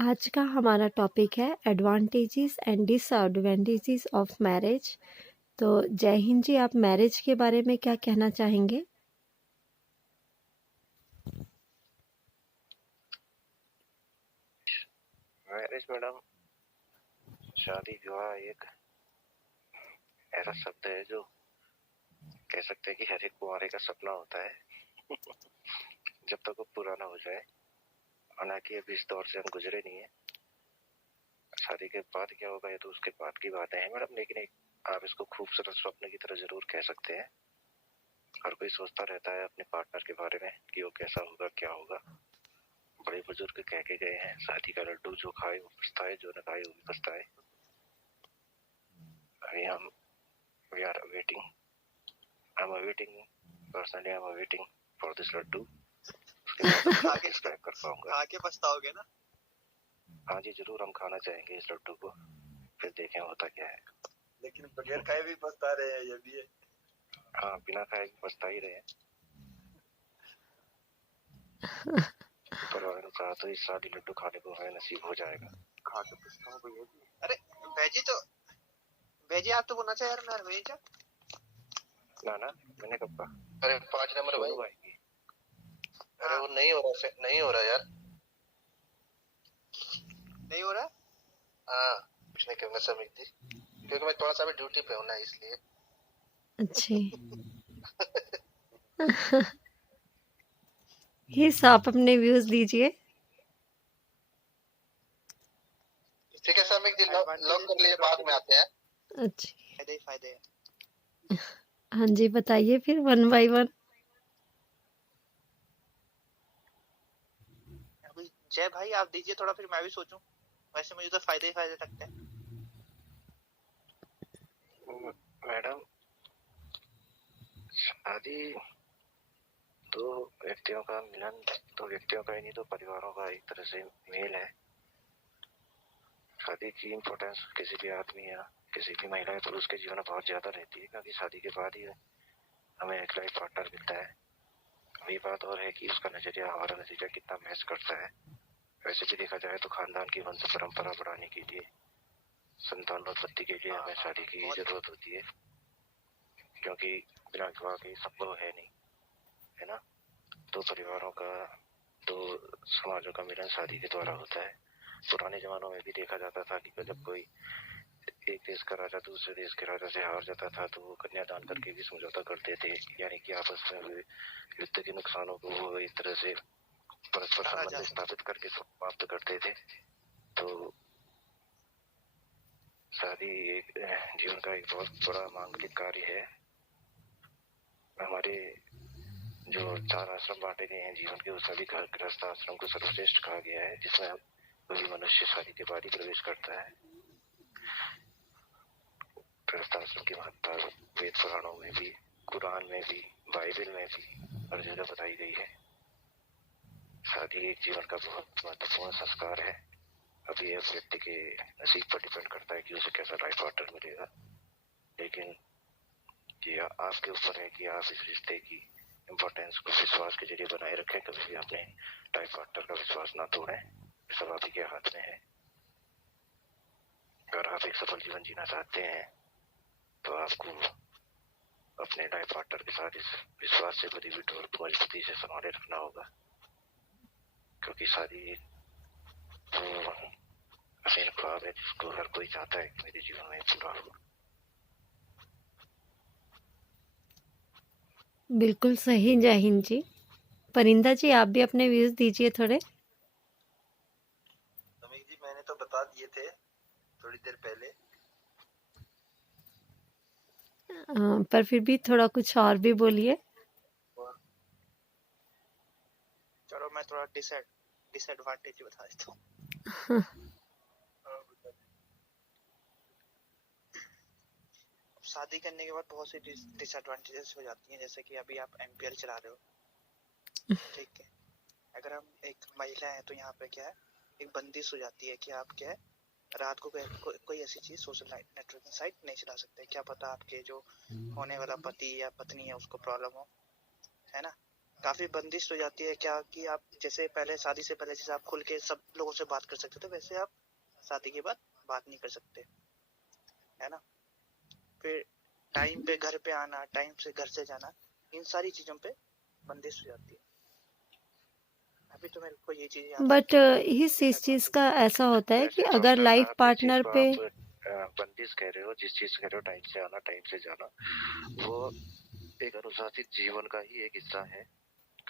आज का हमारा टॉपिक है advantages and disadvantages of marriage. तो जय हिंद जी, आप मैरिज के बारे में क्या कहना चाहेंगे? मैरिज मैडम, शादी विवाह एक ऐसा शब्द है जो कह सकते हैं कि हर एक कुंवारे का सपना होता है जब तक वो पूरा ना हो जाए। हालांकि अभी इस दौर से हम गुजरे नहीं है। शादी के बाद क्या होगा ये तो उसके बाद की बातें हैं मैडम, लेकिन एक आप इसको खूबसूरत स्वप्न की तरह जरूर कह सकते हैं। हर कोई सोचता रहता है अपने पार्टनर के बारे में कि वो कैसा होगा, क्या होगा। बड़े बुजुर्ग कह के गए हैं, शादी का लड्डू जो खाए वो पछताए, जो न खाए वो भी पछताए। अभी हम we are waiting, I am waiting, personally I am waiting for this laddoo. आगे कर पाऊंगा, आगे पछताओगे ना। हाँ जी जरूर, हम खाना चाहेंगे इस लड्डू को, फिर देखें होता क्या है। लेकिन बगैर खाए भी पछता रहे हैं, ये भी है। हाँ, बिना खाए भी पछता ही रहे हैं। पर चाह तो इस साल लड्डू खाने को हमें नसीब हो जाएगा। खा के पछताओगे ये भी। अरे भेजी आप तो बोलना चाहिए यार, मैं भेजा ना ना, मैंने कब कहा। अरे 5 नंबर भाई। अरे वो नहीं हो रहा, नहीं हो रहा यार, नहीं हो रहा। हाँ, कुछ नहीं कहूँगा समित जी, क्योंकि मैं थोड़ा सा भी ड्यूटी पे हूँ ना, इसलिए। अच्छी हिस आप अपने व्यूज दीजिए। ठीक है समित जी, लॉक कर लिए, बाद में आते हैं। अच्छी, फायदे ही फायदे हैं। हाँ जी, बताइए फिर वन बाय वन। जय भाई आप दीजिए थोड़ा, फिर मैं भी सोचूं। वैसे मुझे तो फायदे ही फायदे लगते हैं मैडम। शादी दो व्यक्तियों का मिलन, दो व्यक्तियों का ही नहीं, दो परिवारों का एक तरह से मेल है। शादी की इम्पोर्टेंस किसी भी आदमी या किसी भी महिला या पुरुष के जीवन में बहुत ज्यादा रहती है, क्योंकि शादी के बाद ही हमें एक लाइफ पार्टनर मिलता है। वही बात और है कि उसका नजरिया हमारा नजरिया कितना मैच करता है। वैसे भी देखा जाए तो खानदान की वंश परंपरा बढ़ाने के लिए, संतानोत्पत्ति के लिए हमें शादी की जरूरत होती है, क्योंकि बिना विवाह के संभव है नहीं, है ना। दो परिवारों का, दो समाजों का मिलन शादी के द्वारा होता है। पुराने जमानों में भी देखा जाता था कि जब कोई एक देश का राजा दूसरे देश के राजा से हार जाता था तो वो कन्यादान करके भी समझौता करते थे, यानी कि आपस में हुए युद्ध के नुकसानों को वो एक तरह से परस्पर संबंध स्थापित करके समाप्त करते थे। तो शादी एक जीवन का एक बहुत बड़ा मांगलिक कार्य है। हमारे जो 4 आश्रम बांटे गए हैं जीवन के, उस सभी गृहस्थ आश्रम को सर्वश्रेष्ठ कहा गया है, जिसमें कोई मनुष्य शादी के बाद ही प्रवेश करता है। गृहस्थ आश्रम की महत्ता वेद पुराणों में भी, कुरान में भी, बाइबल में भी हर जगह बताई गई है। शादी एक जीवन का बहुत महत्वपूर्ण संस्कार है। अब ये व्यक्ति के नसीब पर डिपेंड करता है कि उसे कैसा लाइफ पार्टनर मिलेगा, लेकिन ये आपके ऊपर है कि आप इस रिश्ते की इम्पोर्टेंस को विश्वास के जरिए बनाए रखें। कभी भी अपने लाइफ पार्टनर का विश्वास ना तोड़ें, सब आप ही के हाथ में है। अगर आप एक सफल जीवन जीना चाहते हैं तो आपको अपने लाइफ पार्टनर के साथ इस विश्वास से बधी हुई डोर को मजबूती से संभाले रखना होगा, क्योंकि शादी वो हसीन ख्वाब है जिसको हर कोई चाहता है कि मेरे जीवन में पूरा हो। बिल्कुल सही जय हिंद जी। परिंदा जी, आप भी अपने व्यूज दीजिए थोड़े। समीक जी मैंने तो बता दिए थे थोड़ी देर पहले। पर फिर भी थोड़ा कुछ और भी बोलिए। चलो मैं थोड़ा डिसएडवांटेज बता देता हूँ। शादी करने के बाद बहुत सी डिसएडवांटेजेस हो जाती हैं, जैसे कि अभी आप एमपीएल चला रहे हो, ठीक है। अगर हम एक महिला है तो यहाँ पे क्या है, एक बंदिश हो जाती है कि आप क्या है, रात को कोई ऐसी चीज सोशल नेटवर्किंग साइट नहीं चला सकते। क्या पता आपके जो होने वाला पति या पत्नी है उसको प्रॉब्लम हो, है ना। काफी बंदिश हो जाती है क्या कि आप जैसे पहले शादी से पहले जैसे आप खुल के सब लोगों से बात कर सकते थे, वैसे आप शादी के बाद बात नहीं कर सकते, है ना। फिर टाइम पे घर पे आना, टाइम से घर से जाना, इन सारी चीजों पे बंदिश हो जाती है। अभी तो मेरे को ये चीज याद बट आती है। इस चीज़ का ऐसा होता है कि वैसे ऐसा अगर होता है, लाइफ आप जिस चीज पार्टनर को पे आप बंदिश कह रहे हो, जिस चीज कह रहे हो टाइम से आना टाइम से जाना, वो एक अनुशासित जीवन का ही एक हिस्सा है।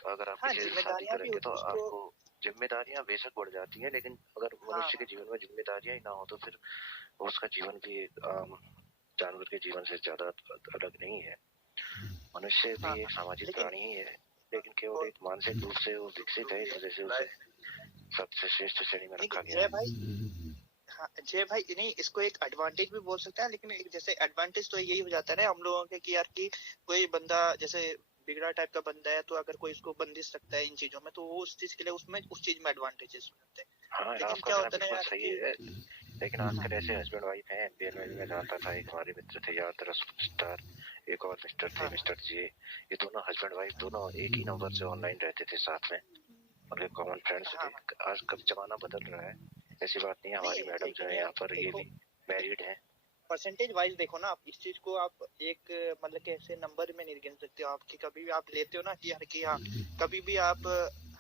अगर आप हाँ, किसी से शादी जिम्मेदारियां भी करेंगे तो होती है उसको। आपको जिम्मेदारियां बेशक बढ़ जाती हैं, लेकिन अगर हाँ मनुष्य के हाँ जीवन में जिम्मेदारियां ही ना हो तो फिर उसका जीवन भी एक जानवर के जीवन से ज्यादा अलग नहीं है। मनुष्य हाँ भी एक हाँ, सामाजिक लेकिन प्राणी ही है, लेकिन केवल वो एक मानसिक रूप से वो विकसित है, इस वजह से उसे सबसे श्रेष्ठ श्रेणी में रखा लेकिन गया जय है। भाई, हाँ जय भाई, नहीं इसको एक एडवांटेज भी बोल सकते हैं, लेकिन एक जैसे एडवांटेज तो यही हो जाता है ना हम लोगों के कि यार कि कोई बंदा जैसे बिगड़ा टाइप का बंदा है, तो अगर कोई इसको बंदिश रखता है इन चीजों में, तो वो उस चीज के लिए उसमें उस चीज में एडवांटेजेस मिलते हैं। हाँ, लेकिन आपका क्या कहना होता है ना बिल्कुल यार सही कि है, लेकिन आजकल ऐसे हस्बैंड वाइफ हैं। एमपीएल में भी मैं जानता था, एक हमारे मित्र थे यार, स्टार, एक और मिस्टर थे, हाँ हाँ मिस्टर जी। ये दोनों हस्बैंड वाइफ दोनों एक ही नंबर से ऑनलाइन रहते थे साथ में, उनके कॉमन फ्रेंड्स हाँ थे। हाँ, आज कब जमाना बदल रहा है, ऐसी बात नहीं है। नहीं हमारी मैडम जो लेकिन है यार यहाँ पर ये देखो, भी मैरिड है। परसेंटेज वाइज देखो ना, आप इस चीज को आप एक मतलब कि ऐसे नंबर में नहीं गिन सकते हो। आपकी कभी भी आप लेते हो ना कि यार कि हाँ, कभी भी आप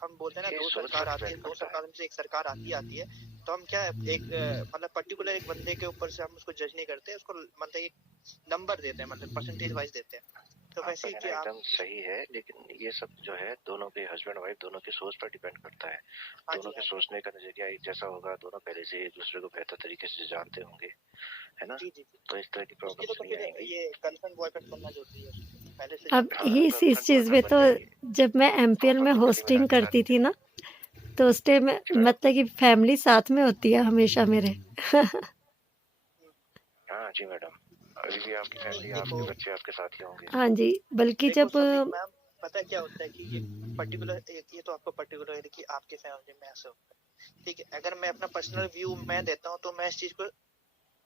हम बोलते हैं ना ये दो सोच पर सरकार आती है, डिपेंड दो करता है। सरकार में से एक सरकार आती है, तो हम क्या एक मतलब पर्टिकुलर एक बंदे के ऊपर से हम उसको जज नहीं करते, उसको मतलब एक नंबर देते हैं, मतलब परसेंटेज वाइज देते हैं। तो आपका वैसे ही कि कहना आप एकदम सही है, लेकिन ये सब जो है दोनों के हस्बैंड वाइफ दोनों की सोच पर डिपेंड करता है। हाँ दोनों जी के हाँ जी सोचने का नजरिया एक जैसा होगा, दोनों पहले से एक दूसरे को बेहतर तरीके से जानते होंगे, है ना। जी जी जी। तो इस तरह की उसके लिए प्रॉब्लम्स तो नहीं फिर आएंगी। ये गर्लफ्रेंड बॉयफ्रेंड बनना जरूरी है, उसके पहले से अब जानते हाँ, हैं। इस गर्लफ्रेंड चीज़ में बॉयफ्रेंड तो बन जाएंगे, जब मैं एमपीएल में ऑटोमेटिकली होस्टिंग मिलान के करती साथ थी ही। ना, तो उस टाइम जी मैडम। मतलब कि फैमिली साथ में होती है हमेशा मेरे। हाँ जी मैडम, अभी भी आपकी नहीं फैमिली, देखो, आपके बच्चे आपके साथ ही होंगे। हाँ जी, बल्कि देखो जब सभी मैम, पता है क्या होता है कि ये पर्टिकुलर, ये तो आपको पर्टिकुलर है कि आपके फैमिली में ऐसा होता है, ठीक है। अगर मैं अपना पर्सनल व्यू मैं देता हूँ, तो मैं इस चीज को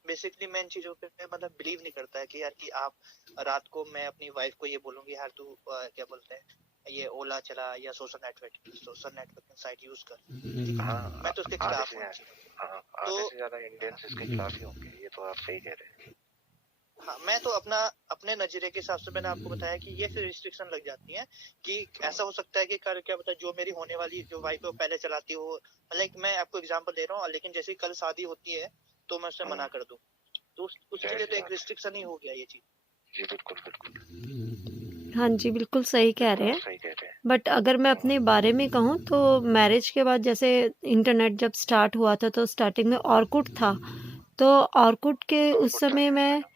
बेसिकली मैं इन चीजों पे मतलब बिलीव नहीं करता है कि यार कि आप रात को मैं अपनी वाइफ को ये बोलूंगी यार तू क्या बोलते हैं ये ओला चला या सोशल नेटवर्किंग साइट यूज कर, ठीक है। हाँ, मैं तो उसके आधे खिलाफ से हूँ इन चीजों के। हाँ, तो आधे से ज्यादा इंडियंस इसके खिलाफ ही होंगे, ये तो आप सही कह रहे हैं। हाँ, मैं तो अपना अपने नजरिए के हिसाब से मैंने आपको बताया कि ये फिर रिस्ट्रिक्शन लग जाती है कि ऐसा हो सकता है कि कर क्या पता जो मेरी होने वाली जो वाइफ है वो पहले चलाती हो, मतलब मैं आपको एग्जांपल दे रहा हूँ, लेकिन जैसे ही कल शादी होती है तो मैं उससे मना कर दूं, तो उसके जाहिर लिए सी तो एक बात है। रिस्ट्रिक्शन ही हो गया ये चीज। जी बिल्कुल बिल्कुल, हाँ जी, बिल्कुल सही कह बिल्कुल रहे आप हैं। सही कह रहे हैं। बट अगर मैं अपने बारे में कहूँ तो मैरिज के बाद जैसे इंटरनेट जब स्टार्ट हुआ था तो स्टार्टिंग में ऑरकुट था। तो ऑरकुट के और उस कुछ था, समय यस मैं मैडम।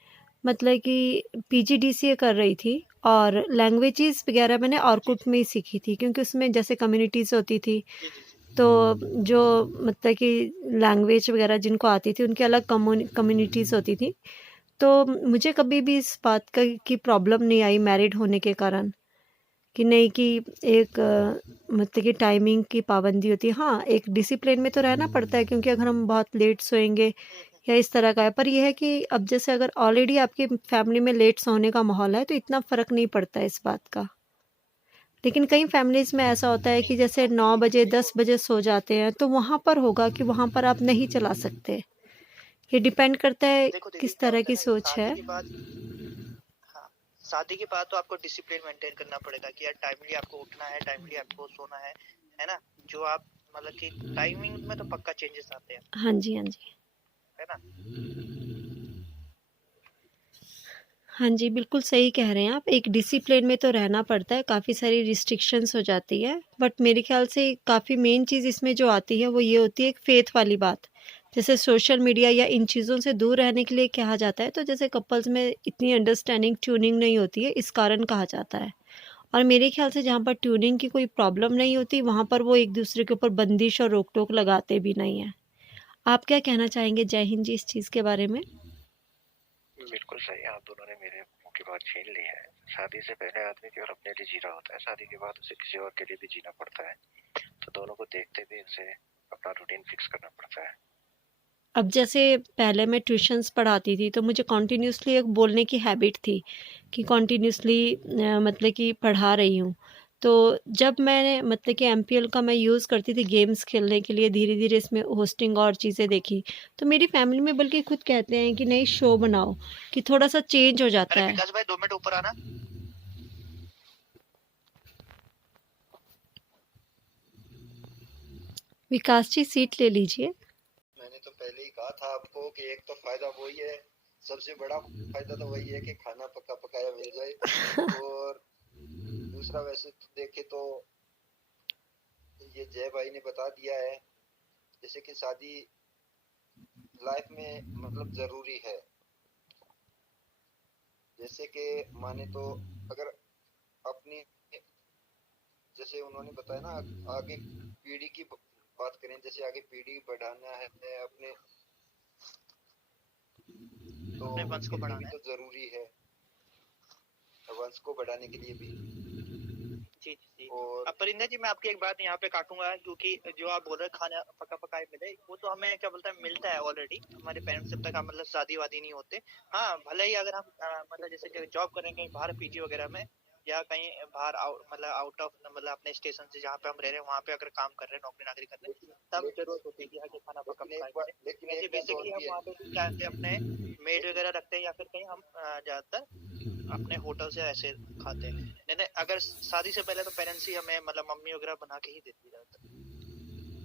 मतलब कि पीजीडीसीए कर रही थी, और लैंग्वेजेस वगैरह मैंने जी ऑरकुट जी में ही सीखी थी, क्योंकि उसमें जैसे कम्युनिटीज़ होती थी। जी जी जी। तो जो मतलब कि लैंग्वेज वगैरह जिनको आती थी उनकी अलग कम्युनिटीज़ होती थी। तो मुझे कभी भी इस बात का की प्रॉब्लम नहीं आई मैरिड होने के कारण, कि नहीं कि एक मतलब कि टाइमिंग की पाबंदी होती है। हाँ, एक डिसिप्लिन में तो रहना पड़ता है, क्योंकि अगर हम बहुत लेट सोएंगे या इस तरह का है। पर यह है कि अब जैसे अगर ऑलरेडी आपकी फैमिली में लेट सोने का माहौल है तो इतना फ़र्क नहीं पड़ता है इस बात का। लेकिन कई फैमिलीज़ में ऐसा होता है नहीं कि जैसे 9 अभी बजे 10 देखो, बजे सो जाते हैं, तो वहाँ पर होगा कि वहाँ पर आप नहीं चला सकते। ये डिपेंड करता है देखो देखिए किस क्या तरह होता की है ना, सोच शादी है। के बाद, हाँ, शादी के बाद तो आपको डिसिप्लिन मेंटेन करना पड़ेगा कि यार टाइमली आपको उठना है, टाइमली आपको सोना है ना। जो आप मतलब कि टाइमिंग में तो पक्का चेंजेस आते हैं, हाँ जी, हाँ जी। है ना। हाँ जी, बिल्कुल सही कह रहे हैं आप। एक डिसिप्लिन में तो रहना पड़ता है, काफ़ी सारी रिस्ट्रिक्शंस हो जाती है। बट मेरे ख़्याल से काफ़ी मेन चीज़ इसमें जो आती है वो ये होती है एक फ़ेथ वाली बात। जैसे सोशल मीडिया या इन चीज़ों से दूर रहने के लिए कहा जाता है, तो जैसे कपल्स में इतनी अंडरस्टैंडिंग, ट्यूनिंग नहीं होती है, इस कारण कहा जाता है। और मेरे ख़्याल से जहाँ पर ट्यूनिंग की कोई प्रॉब्लम नहीं होती, वहाँ पर वो एक-दूसरे के ऊपर बंदिश और रोक-टोक लगाते भी नहीं हैं। आप क्या कहना चाहेंगे जय हिंद जी इस चीज़ के बारे में? बिल्कुल सही, आप दोनों ने मेरे मुंह की बात छीन ली है। शादी से पहले आदमी केवल अपने लिए जी रहा होता है, शादी के बाद उसे किसी और के लिए भी जीना पड़ता है। तो दोनों को देखते हुए उसे अपना रूटीन फिक्स करना पड़ता है। अब जैसे पहले मैं ट्यूशन्स पढ़ाती थी, तो मुझे कॉन्टिन्यूसली एक बोलने की हैबिट थी कि कॉन्टिन्यूसली मतलब कि पढ़ा रही हूँ। तो जब मैंने मतलब कि एमपीएल का मैं यूज़ करती थी गेम्स खेलने के लिए, धीरे-धीरे इसमें होस्टिंग और चीज़ें देखी, तो मेरी फैमिली में बल्कि खुद कहते हैं कि नहीं शो बनाओ, कि थोड़ा-सा चेंज हो जाता अरे है। विकास भाई 2 मिनट ऊपर आना। विकास जी सीट ले लीजिए। मैंने तो पहले ही कहा था आपको कि एक तो फायदा वही है, सबसे बड़ा फायदा तो वही है कि खाना पका पकाया मिल जाए और दूसरा वैसे तो देखे तो ये जय भाई ने बता दिया है जैसे कि शादी लाइफ में मतलब जरूरी है। जैसे कि माने तो अगर अपनी जैसे उन्होंने बताया ना आगे पीढ़ी की बात करें, जैसे आगे पीढ़ी बढ़ाना है अपने तो अपने वंश को उसके लिए भी बढ़ाना है। तो जरूरी है, वंश को बढ़ाने के लिए भी। जी जी। और अब परिंदा जी मैं आपकी एक बात यहाँ पे काटूंगा, क्योंकि जो आप बोल रहे हैं खाना पका पकाए मिले, वो तो हमें क्या बोलते हैं मिलता है ऑलरेडी। हमारे पेरेंट्स जब तक हम मतलब शादी वादी नहीं होते, हाँ भले ही अगर हम मतलब जैसे कि जॉब करें कहीं बाहर पीजी वगैरह में, या कहीं बाहर मतलब आउट ऑफ मतलब अपने स्टेशन से जहाँ पे हम रह रहे हैं वहाँ पे अगर काम कर रहे हैं, नौकरी नाकरी कर रहे हैं, तब जरूरत होती है कि हाँ कि खाना पका पकाए मिले। लेकिन वैसे एक बात और बेसिकली हम भी है। वहाँ पे क्या है, अपने मेड वगैरह रखते हैं या फिर कहीं हम ज्यादातर अपने होटल से ऐसे खाते हैं। नहीं नहीं, अगर शादी से पहले तो पेरेंट्स ही हमें मतलब मम्मी वगैरह बना के ही देती है ज्यादातर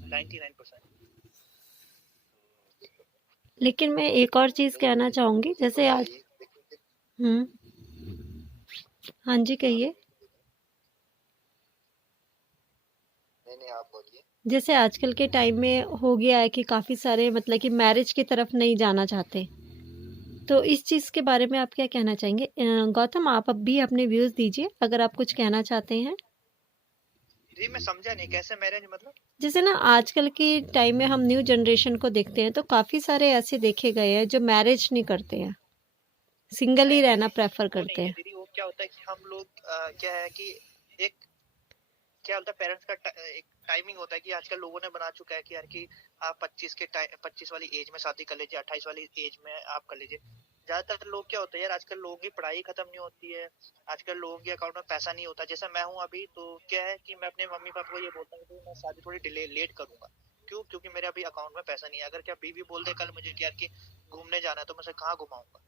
99%। लेकिन मैं एक और चीज़ कहना चाहूँगी, तो जैसे है आज ही लेकिन हुँ। हाँ जी, हाँ कहिए। नहीं नहीं आप बोलिए। जैसे आजकल के टाइम में हो गया है कि काफ़ी सारे मतलब कि मैरिज की तरफ नहीं जाना चाहते। तो इस चीज़ के बारे में आप क्या कहना चाहेंगे? गौतम आप अब भी अपने व्यूज़ दीजिए, अगर आप कुछ कहना चाहते हैं। जी मैं समझा नहीं, कैसे मैरिज मतलब? जैसे ना आजकल के टाइम में हम न्यू जनरेशन को देखते हैं, तो काफ़ी सारे ऐसे देखे गए हैं जो मैरिज नहीं करते हैं, सिंगल ही नहीं नहीं रहना नहीं, प्रेफ़र वो करते नहीं है हैं। दीदी। वो क्या होता है कि हम लोग क्या है कि एक क्या होता है पेरेंट्स का एक टाइमिंग होता है कि आजकल लोगों ने बना चुका है कि यार कि आप 25 वाली एज में शादी कर लीजिए, 28 वाली एज में आप कर लीजिए। ज्यादातर लोग क्या होता है यार, आजकल लोगों की पढ़ाई खत्म नहीं होती है, आजकल लोगों के अकाउंट में पैसा नहीं होता। जैसे मैं हूँ अभी, तो क्या है कि मैं अपने मम्मी पापा को ये बोलता हूँ कि मैं शादी थोड़ी डिले लेट करूंगा। क्यों? क्योंकि मेरे अभी अकाउंट में पैसा नहीं है। अगर क्या बीवी बोल दे कल मुझे कि यार कि घूमने जाना है, तो मैं उसे कहाँ घुमाऊंगा?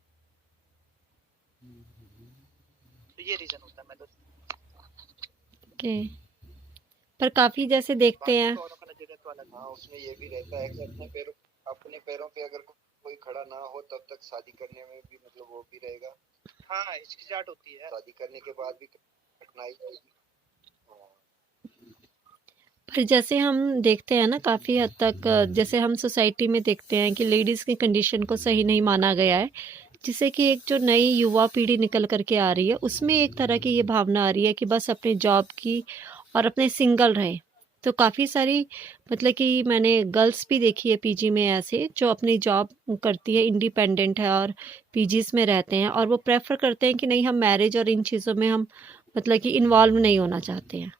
तो ये रीजन होता है। मैं तो ओके। पर काफ़ी जैसे देखते बाकी हैं। तो औरों का नजरिया तो अलग है। हाँ उसमें ये भी रहता है कि अपने पैरों पे अगर कोई खड़ा ना हो तब तक शादी करने में भी मतलब वो भी रहेगा। हाँ हिचकिचाहट होती है। शादी करने के बाद भी कठिनाई आएगी। हाँ, पर जैसे हम देखते हैं ना काफ़ी हद तक, जैसे हम सोसाइटी में देखते हैं कि लेडीज़ की कंडीशन को सही नहीं माना गया है, जिससे कि एक जो नई युवा पीढ़ी निकल कर के आ रही है, उसमें एक तरह की ये भावना आ रही है कि बस अपने जॉब की और अपने सिंगल रहे। तो काफ़ी सारी मतलब कि मैंने गर्ल्स भी देखी है पीजी में ऐसे, जो अपनी जॉब करती है, इंडिपेंडेंट है और पीजीज़ में रहते हैं, और वो प्रेफ़र करते हैं कि नहीं हम मैरिज और इन चीज़ों में हम मतलब कि इन्वॉल्व नहीं होना चाहते हैं।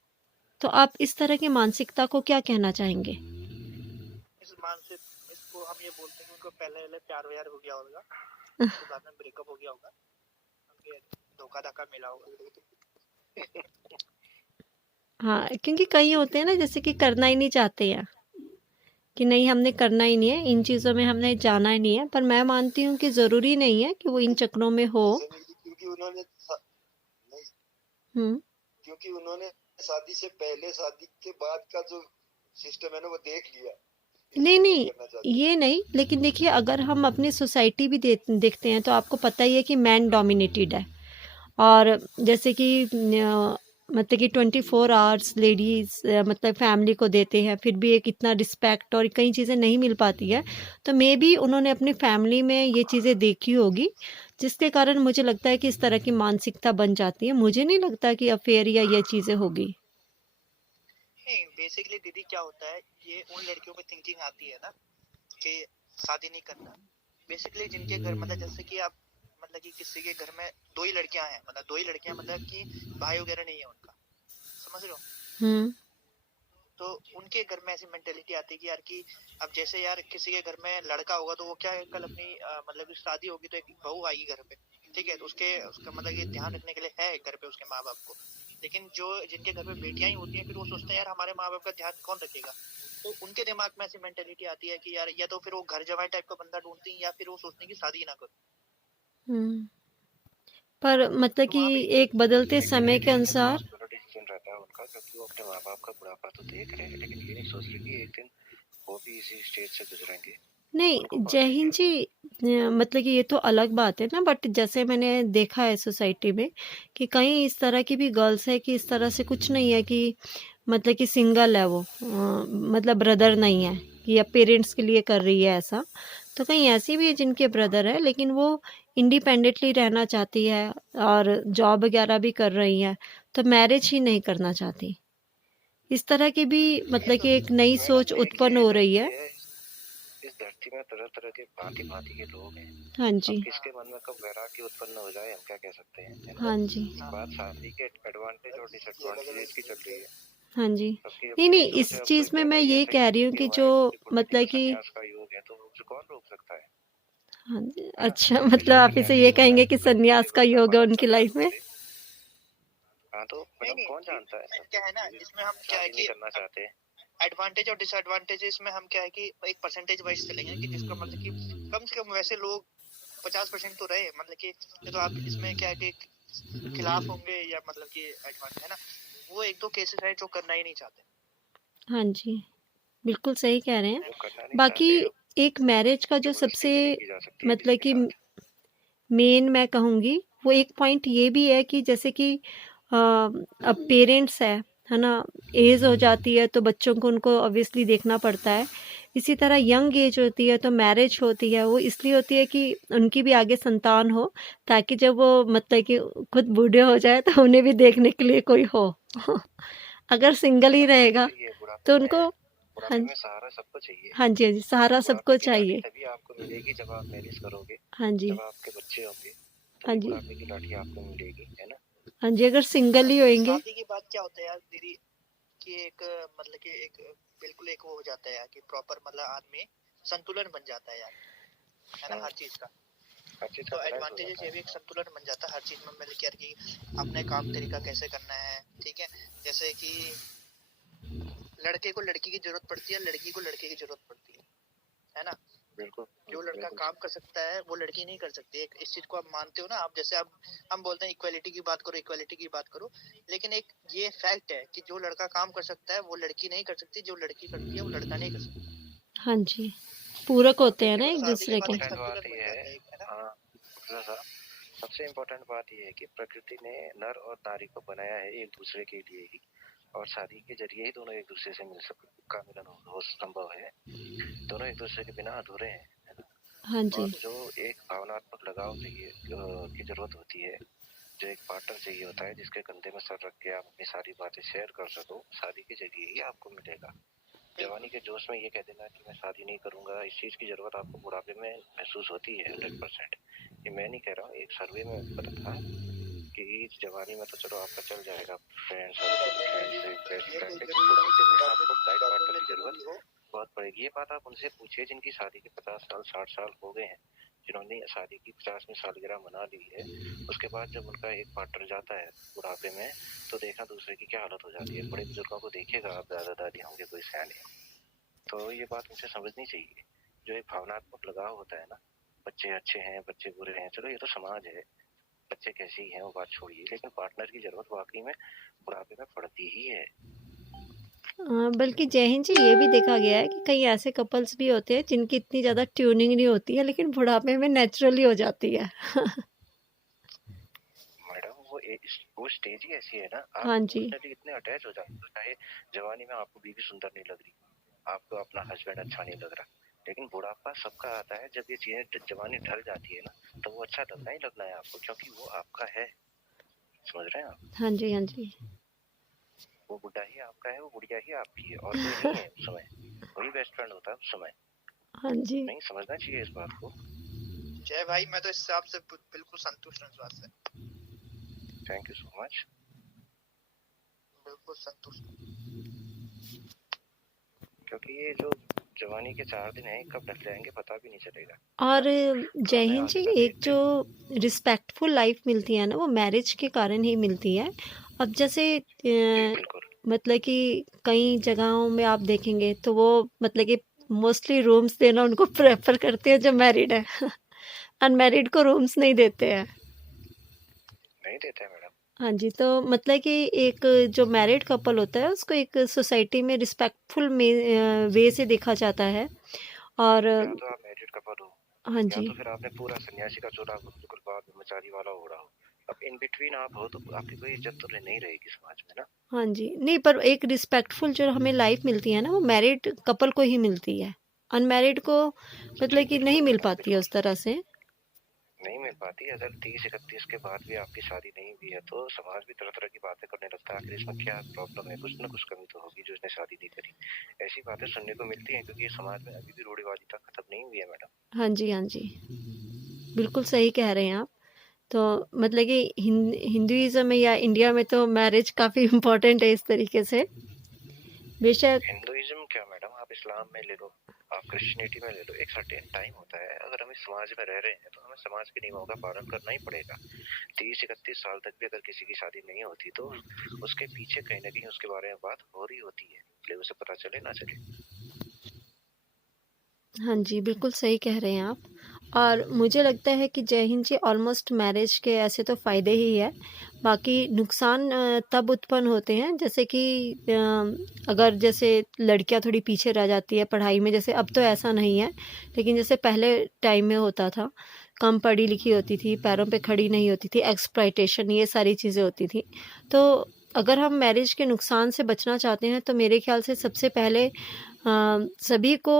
तो आप इस तरह की मानसिकता को क्या कहना चाहेंगे? इस मानसिक इसको हम ये बोलते हैं कि उनको पहले पहले प्यार व्यार हो गया होगा, उसके बाद में ब्रेकअप हो गया होगा, उनके धोखा धक्का मिला होगा। हाँ, क्योंकि कई होते हैं ना जैसे कि करना ही नहीं चाहते हैं, कि नहीं हमने करना ही नहीं है, इन चीज़ों में हमने जाना ही नहीं है। पर मैं मानती हूँ कि ज़रूरी नहीं है कि वो इन चक्रों में हो। ऐसे नहीं क्योंकि नहीं हुँ। क्योंकि उन्होंने शादी से पहले शादी के बाद का जो सिस्टम है ना वो देख लिया, नहीं, इसलिए नहीं नहीं, करना चाहते। ये नहीं, लेकिन देखिए अगर हम अपनी सोसाइटी भी देखते हैं तो आपको पता ही है कि मैन डोमिनेटेड है। और जैसे कि मतलब कि 24 आवर्स लेडीज़ मतलब फैमिली को देते हैं, फिर भी एक इतना रिस्पेक्ट और कई चीज़ें नहीं मिल पाती है। तो मे बी उन्होंने अपनी फैमिली में ये चीज़ें देखी होगी, जिसके कारण मुझे लगता है कि इस तरह की मानसिकता बन जाती है। मुझे नहीं लगता कि अफेयर या ये चीज़ें होगी। नहीं बेसिकली दीदी क्या होता है, ये उन लड़कियों में थिंकिंग आती है ना कि शादी नहीं करना। बेसिकली जिनके घर मतलब जैसे कि आप मतलब कि किसी के घर में 2 ही लड़कियां हैं, मतलब 2 ही लड़कियां मतलब कि भाई वगैरह नहीं है उनका, समझ रहे हो? हुँ। तो उनके घर में ऐसी मेंटेलिटी आती है कि यार कि अब जैसे यार किसी के घर में लड़का होगा तो वो क्या है, कल अपनी मतलब कि शादी होगी तो एक बहू आएगी घर पे, ठीक है? तो उसके उसका मतलब ये ध्यान रखने के लिए है घर पे उसके माँ बाप को, लेकिन जो जिनके घर में बेटियां ही होती हैं फिर वो सोचते हैं यार हमारे माँ बाप का ध्यान कौन रखेगा, तो उनके दिमाग में ऐसी मेंटेलिटी आती है कि यार या तो फिर वो घर जमाई टाइप का बंदा ढूंढती हैं या फिर वो सोचते हैं कि शादी ही ना करो। हम्म। पर मतलब तो कि वहाँ पे एक बदलते समय के अनुसार गलत डिसीजन रहता है उनका, क्योंकि वो अपने माँ बाप का बुढ़ापा तो देख रहे हैं, लेकिन ये नहीं सोच रहे कि एक दिन वो भी इसी स्टेज से गुजरेंगे। उनको नहीं, पता जय ही हिंद है। जी। मतलब कि ये तो अलग बात है ना, बट जैसे मैंने देखा है सोसाइटी में कि कई इस तरह की भी गर्ल्स है कि इस तरह से कुछ नहीं है कि मतलब कि सिंगल है वो, मतलब ब्रदर नहीं है कि या पेरेंट्स के लिए कर रही है ऐसा। तो कहीं ऐसी भी है जिनके ब्रदर है लेकिन वो इंडिपेंडेंटली रहना चाहती है और जॉब वगैरह भी कर रही है, तो मैरिज ही नहीं करना चाहती। इस तरह की भी ये मतलब तो कि एक नई सोच मैडम एक उत्पन्न ये हो रही धरती है। है, इस धरती में तरह तरह के भांति भांति के लोग हैं। हाँ अब जी। किसके मन में कब वैराग्य उत्पन्न हो जाए हम क्या कह सकते हैं, है ना। हाँ जी। बात शादी के एडवांटेज और सबकी अलग अलग डिसएडवांटेज की चल रही है। हाँ जी। सबकी नहीं, अपनी नहीं, सोच इस है। अब कोई चीज़ में कह रहा मैं है ये ये सही कह रही हूँ नहीं कि हुआ जो है, किसी कुंडली मतलब में कि संन्यास का योग है, तो उसे कौन रोक सकता हाँ जी, है ना। अच्छा मतलब जैसे आप इसे सन्यासी ये होता है कहेंगे कि तो लोग उसके सन्यास का वचन योग है पालन उनकी करता है लाइफ में? उसे। हाँ तो नहीं मैडम नहीं कौन जानता है, क्या है ना इसमें हम क्या है शादी नहीं कि करना चाहते। एडवांटेज और डिसएडवांटेजेस में हम क्या है कि एक परसेंटेज वाइज चलेंगे कि जिसका मतलब कि कम से कम वैसे लोग 50% तो रहे, मतलब कि ये तो आप इसमें क्या है कि खिलाफ होंगे या मतलब कि एडवांटेज है ना, वो एक दो केसेस है जो करना ही नहीं चाहते हाँ जी, बिल्कुल सही कह रहे हैं। जो करना नहीं बाकी चाहते, अब एक मैरिज का जो जबरदस्ती सबसे भी नहीं की जा सकती है किसी मतलब के कि साथ। मेन मैं कहूँगी वो एक पॉइंट ये भी है कि जैसे कि अब पेरेंट्स है ना, एज हो जाती है तो बच्चों को उनको ऑब्वियसली देखना पड़ता है। इसी तरह यंग एज होती है तो मैरिज होती है, वो इसलिए होती है कि उनकी भी आगे संतान हो, ताकि जब वो मतलब कि खुद बूढ़े हो जाए तो उन्हें भी देखने के लिए कोई हो। अगर सिंगल ही मैडम सबको रहेगा चाहिए बुढ़ापे तो में, उनको हाँ बुढ़ापे में सहारा सबको चाहिए। हाँ जी, हाँ जी, सहारा बुढ़ापे सबको की लाठी चाहिए। तभी आपको मिलेगी जब आप मैरिज करोगे, हाँ जी, जब आपके बच्चे होंगे, हाँ तभी जी, बुढ़ापे की लाठी आपको मिलेगी, है ना। हाँ जी, अगर सिंगल ही होएंगे। शादी की बात क्या होता है यार दीदी कि एक मतलब कि एक बिल्कुल एक वो हो जाता है यार कि प्रॉपर मतलब आदमी संतुलन बन जाता है यार, है ना, हर चीज का। हर चीज का तो बैलेंस हो एडवांटेजेस जाता ये है। भी एक संतुलन बन जाता है हर चीज में, मतलब कि यार कि अपने काम तरीका कैसे करना है, ठीक है। जैसे कि लड़के को लड़की की जरूरत पड़ती है, लड़की को लड़के की जरूरत पड़ती है ना। बिल्कुल जो लड़का बिल्कुल काम सही। कर सकता है वो लड़की नहीं कर सकती, एक इस चीज को आप मानते हो ना आप, जैसे आप हम बोलते हैं इक्वालिटी की बात करो, इक्वालिटी की बात करो, लेकिन एक ये फैक्ट है कि जो लड़का काम कर सकता है वो लड़की नहीं कर सकती, जो लड़की करती है वो लड़का नहीं कर सकता। हाँ जी, पूरक होते हैं ना देखो एक शादी सबसे के दूसरे बाद के। एक इम्पोर्टेंट बात संतुलन ये बन है, जाता है, है ना। हाँ साहब, सबसे इम्पोर्टेंट बात ये है कि प्रकृति ने नर और नारी को बनाया है एक दूसरे के लिए ही, और शादी के जरिए ही दोनों एक दूसरे से मिल सक का मिलन हो संभव है। दोनों एक दूसरे के बिना अधूरे हैं, है ना। हाँ जी, और जो एक भावनात्मक लगाव चाहिए की जरूरत होती है, जो एक पार्टनर चाहिए होता है जिसके कंधे में सर रख के आप अपनी सारी बातें शेयर कर सको, शादी के जरिए ही आपको मिलेगा। जवानी के जोश में ये कह देना कि मैं शादी नहीं करूंगा, इस चीज की जरूरत आपको बुढ़ापे में महसूस होती है 100%। ये मैं नहीं कह रहा हूँ, एक सर्वे में पता था कि जवानी में तो चलो आपका चल जाएगा फ्रेंड सर्कल, फ्रेंडशिप, बेस्ट ये फ्रेंड, कोई लेकिन जरूरी नहीं बुढ़ापे कि में बुढ़ापे आपको लाइफ बुढ़ापे पार्टनर में की जरूरी जरूरत हो। बहुत पड़ेगी। ये बात आप उनसे पूछिए जिनकी शादी के 50 साल 60 साल हो गए हैं, जिन्होंने शादी की 50वीं सालगिरह मना ली है, उसके बाद जब उनका एक पार्टनर जाता है बुढ़ापे में, तो देखना दूसरे की क्या हालत हो जाती है। बड़े बुजुर्गों को देखिएगा आप, दादा दादी होंगे कोई सयाने, तो ये बात उनसे समझनी चाहिए। जो एक भावनात्मक लगाव होता है ना, बच्चे अच्छे हैं बच्चे बुरे हैं, चलो ये तो समाज है, बच्चे कैसे ही हैं वो बात छोड़िए, लेकिन पार्टनर की जरूरत वाकई में बुढ़ापे में पड़ती ही है। बल्कि जय हिंद जी, ये भी देखा गया है कि कई ऐसे कपल्स भी होते हैं जिनकी इतनी ज़्यादा ट्यूनिंग नहीं होती है लेकिन बुढ़ापे में नेचुरली हो जाती है। मैडम वो स्टेज ही ऐसी है ना, आप हाँ जी, इमोशनली इतने अटैच हो जाते हो। चाहे जवानी में आपको बीवी सुंदर नहीं लग रही, आपको अपना हस्बैंड अच्छा नहीं लग रहा, लेकिन बुढ़ापा सबका आता है। जब ये चीजें जवानी ढल जाती है ना, तो वो अच्छा लगना ही लगना है आपको, क्योंकि वो आपका है। समझ रहे हैं आप, हाँ जी, हाँ जी। वो बुढ़ा ही आपका है, वो बुढ़िया ही आपकी है, और कोई नहीं है उस समय। वही बेस्ट फ्रेंड होता है उस समय। हाँ जी, नहीं समझना चाहिए इस बात को। जय भाई मैं तो इस हिसाब से बिल्कुल संतुष्ट हूँ इस बात से, थैंक यू सो मच। बिल्कुल संतुष्ट हूँ। क्योंकि ये जो जवानी के 4 दिन हैं, कब ढल जाएंगे पता भी नहीं चलेगा। और जय हमें हिंद जी, आगे का एक देखते जो रिस्पेक्टफुल लाइफ मिलती है ना, वो मैरिज के कारण ही मिलती है। अब जैसे जी बिल्कुल। मतलब कि कई जगहों में आप देखेंगे तो वो मतलब कि मोस्टली रूम्स देना उनको प्रेफर करते हैं जो मैरिड है। अनमैरिड को रूम्स नहीं देते हैं। नहीं देते हैं मैडम। हाँ जी, तो मतलब कि एक जो मैरिड कपल होता है उसको एक सोसाइटी में रिस्पेक्टफुल में वे से देखा जाता है। और या तो आप मैरिड कपल हो, हाँ या जी, तो फिर आपने पूरा सन्यासी का चोला बिल्कुल बाद में मचारी वाला ओढ़ा हो। अब इन बिटवीन आप हो तो आपकी कोई इज्जत तो नहीं रहेगी समाज में ना। हाँ जी, नहीं पर एक रिस्पेक्टफुल जो हमें लाइफ मिलती है ना, वो मैरिड कपल को ही मिलती है। अनमैरिड को जी मतलब कि नहीं बिल्कुल मिल मैडम, पाती है बिल्कुल उस तरह से। नहीं मिल पाती। अगर 30-31 के बाद भी आपकी शादी नहीं हुई है तो समाज भी तरह तरह की बातें करने लगता है। आखिर इसमें क्या प्रॉब्लम है, कुछ ना कुछ कमी तो होगी जो इसने शादी नहीं करी। ऐसी बातें सुनने को मिलती हैं क्योंकि ये समाज में अभी भी रूढ़िवादी तक खत्म नहीं हुई है मैडम। हाँ जी, हाँ जी, बिल्कुल सही कह रहे हैं आप। तो मतलब कि हिंदुइज्म में या इंडिया में तो मैरिज काफ़ी इम्पोर्टेंट है इस तरीके से। बेशक हिंदुइज्म क्या मैडम, आप इस्लाम में ले लो, आप क्रिश्चियनिटी में ले लो, एक सर्टेन टाइम होता है। अगर हम इस समाज में रह रहे हैं तो हमें समाज के नियमों का पालन करना ही पड़ेगा। 30-31 साल तक भी अगर किसी की शादी नहीं होती तो उसके पीछे कहीं ना कहीं उसके बारे में बात हो रही होती है, इसलिए उसे पता चले ना चले। हाँ जी, बिल्कुल सही कह रहे हैं आप। और मुझे लगता है कि जय हिंद जी, ऑलमोस्ट मैरिज के ऐसे तो फ़ायदे ही है। बाकी नुकसान तब उत्पन्न होते हैं जैसे कि अगर जैसे लड़कियां थोड़ी पीछे रह जाती है पढ़ाई में। जैसे अब तो ऐसा नहीं है, लेकिन जैसे पहले टाइम में होता था, कम पढ़ी लिखी होती थी, पैरों पे खड़ी नहीं होती थी, एक्सप्लॉइटेशन ये सारी चीज़ें होती थी। तो अगर हम मैरिज के नुकसान से बचना चाहते हैं तो मेरे ख्याल से सबसे पहले सभी को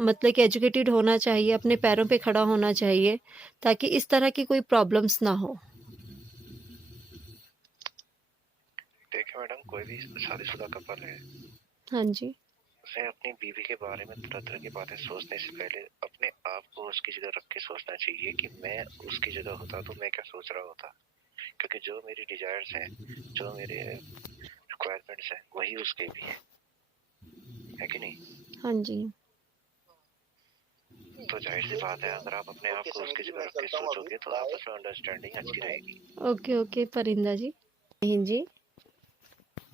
मतलब कि एजुकेटेड होना चाहिए, अपने पैरों पे खड़ा होना चाहिए, ताकि इस तरह की कोई प्रॉब्लम्स ना हो। देखिए मैडम, कोई भी शादीशुदा कपल है, हाँ जी, उसे अपनी बीवी के बारे में तरह तरह की बातें सोचने से पहले अपने आप को उसकी जगह रख के सोचना चाहिए कि मैं उसकी जगह होता तो मैं क्या सोच रहा होता। क्योंकि जो मेरी डिजायर्स हैं, जो मेरे रिक्वायरमेंट्स हैं, वही उसके भी है कि नहीं। हाँ जी, तो जाहिर सी बात है, अगर आप अपने आप ओके को सनी उसकी जी, जगह मैं रख के चलता हूँ अभी, सोचोगे तो बाय। आपस में अंडरस्टैंडिंग अच्छी रहेगी। ओके ओके परिंदा जी, हिंद जी।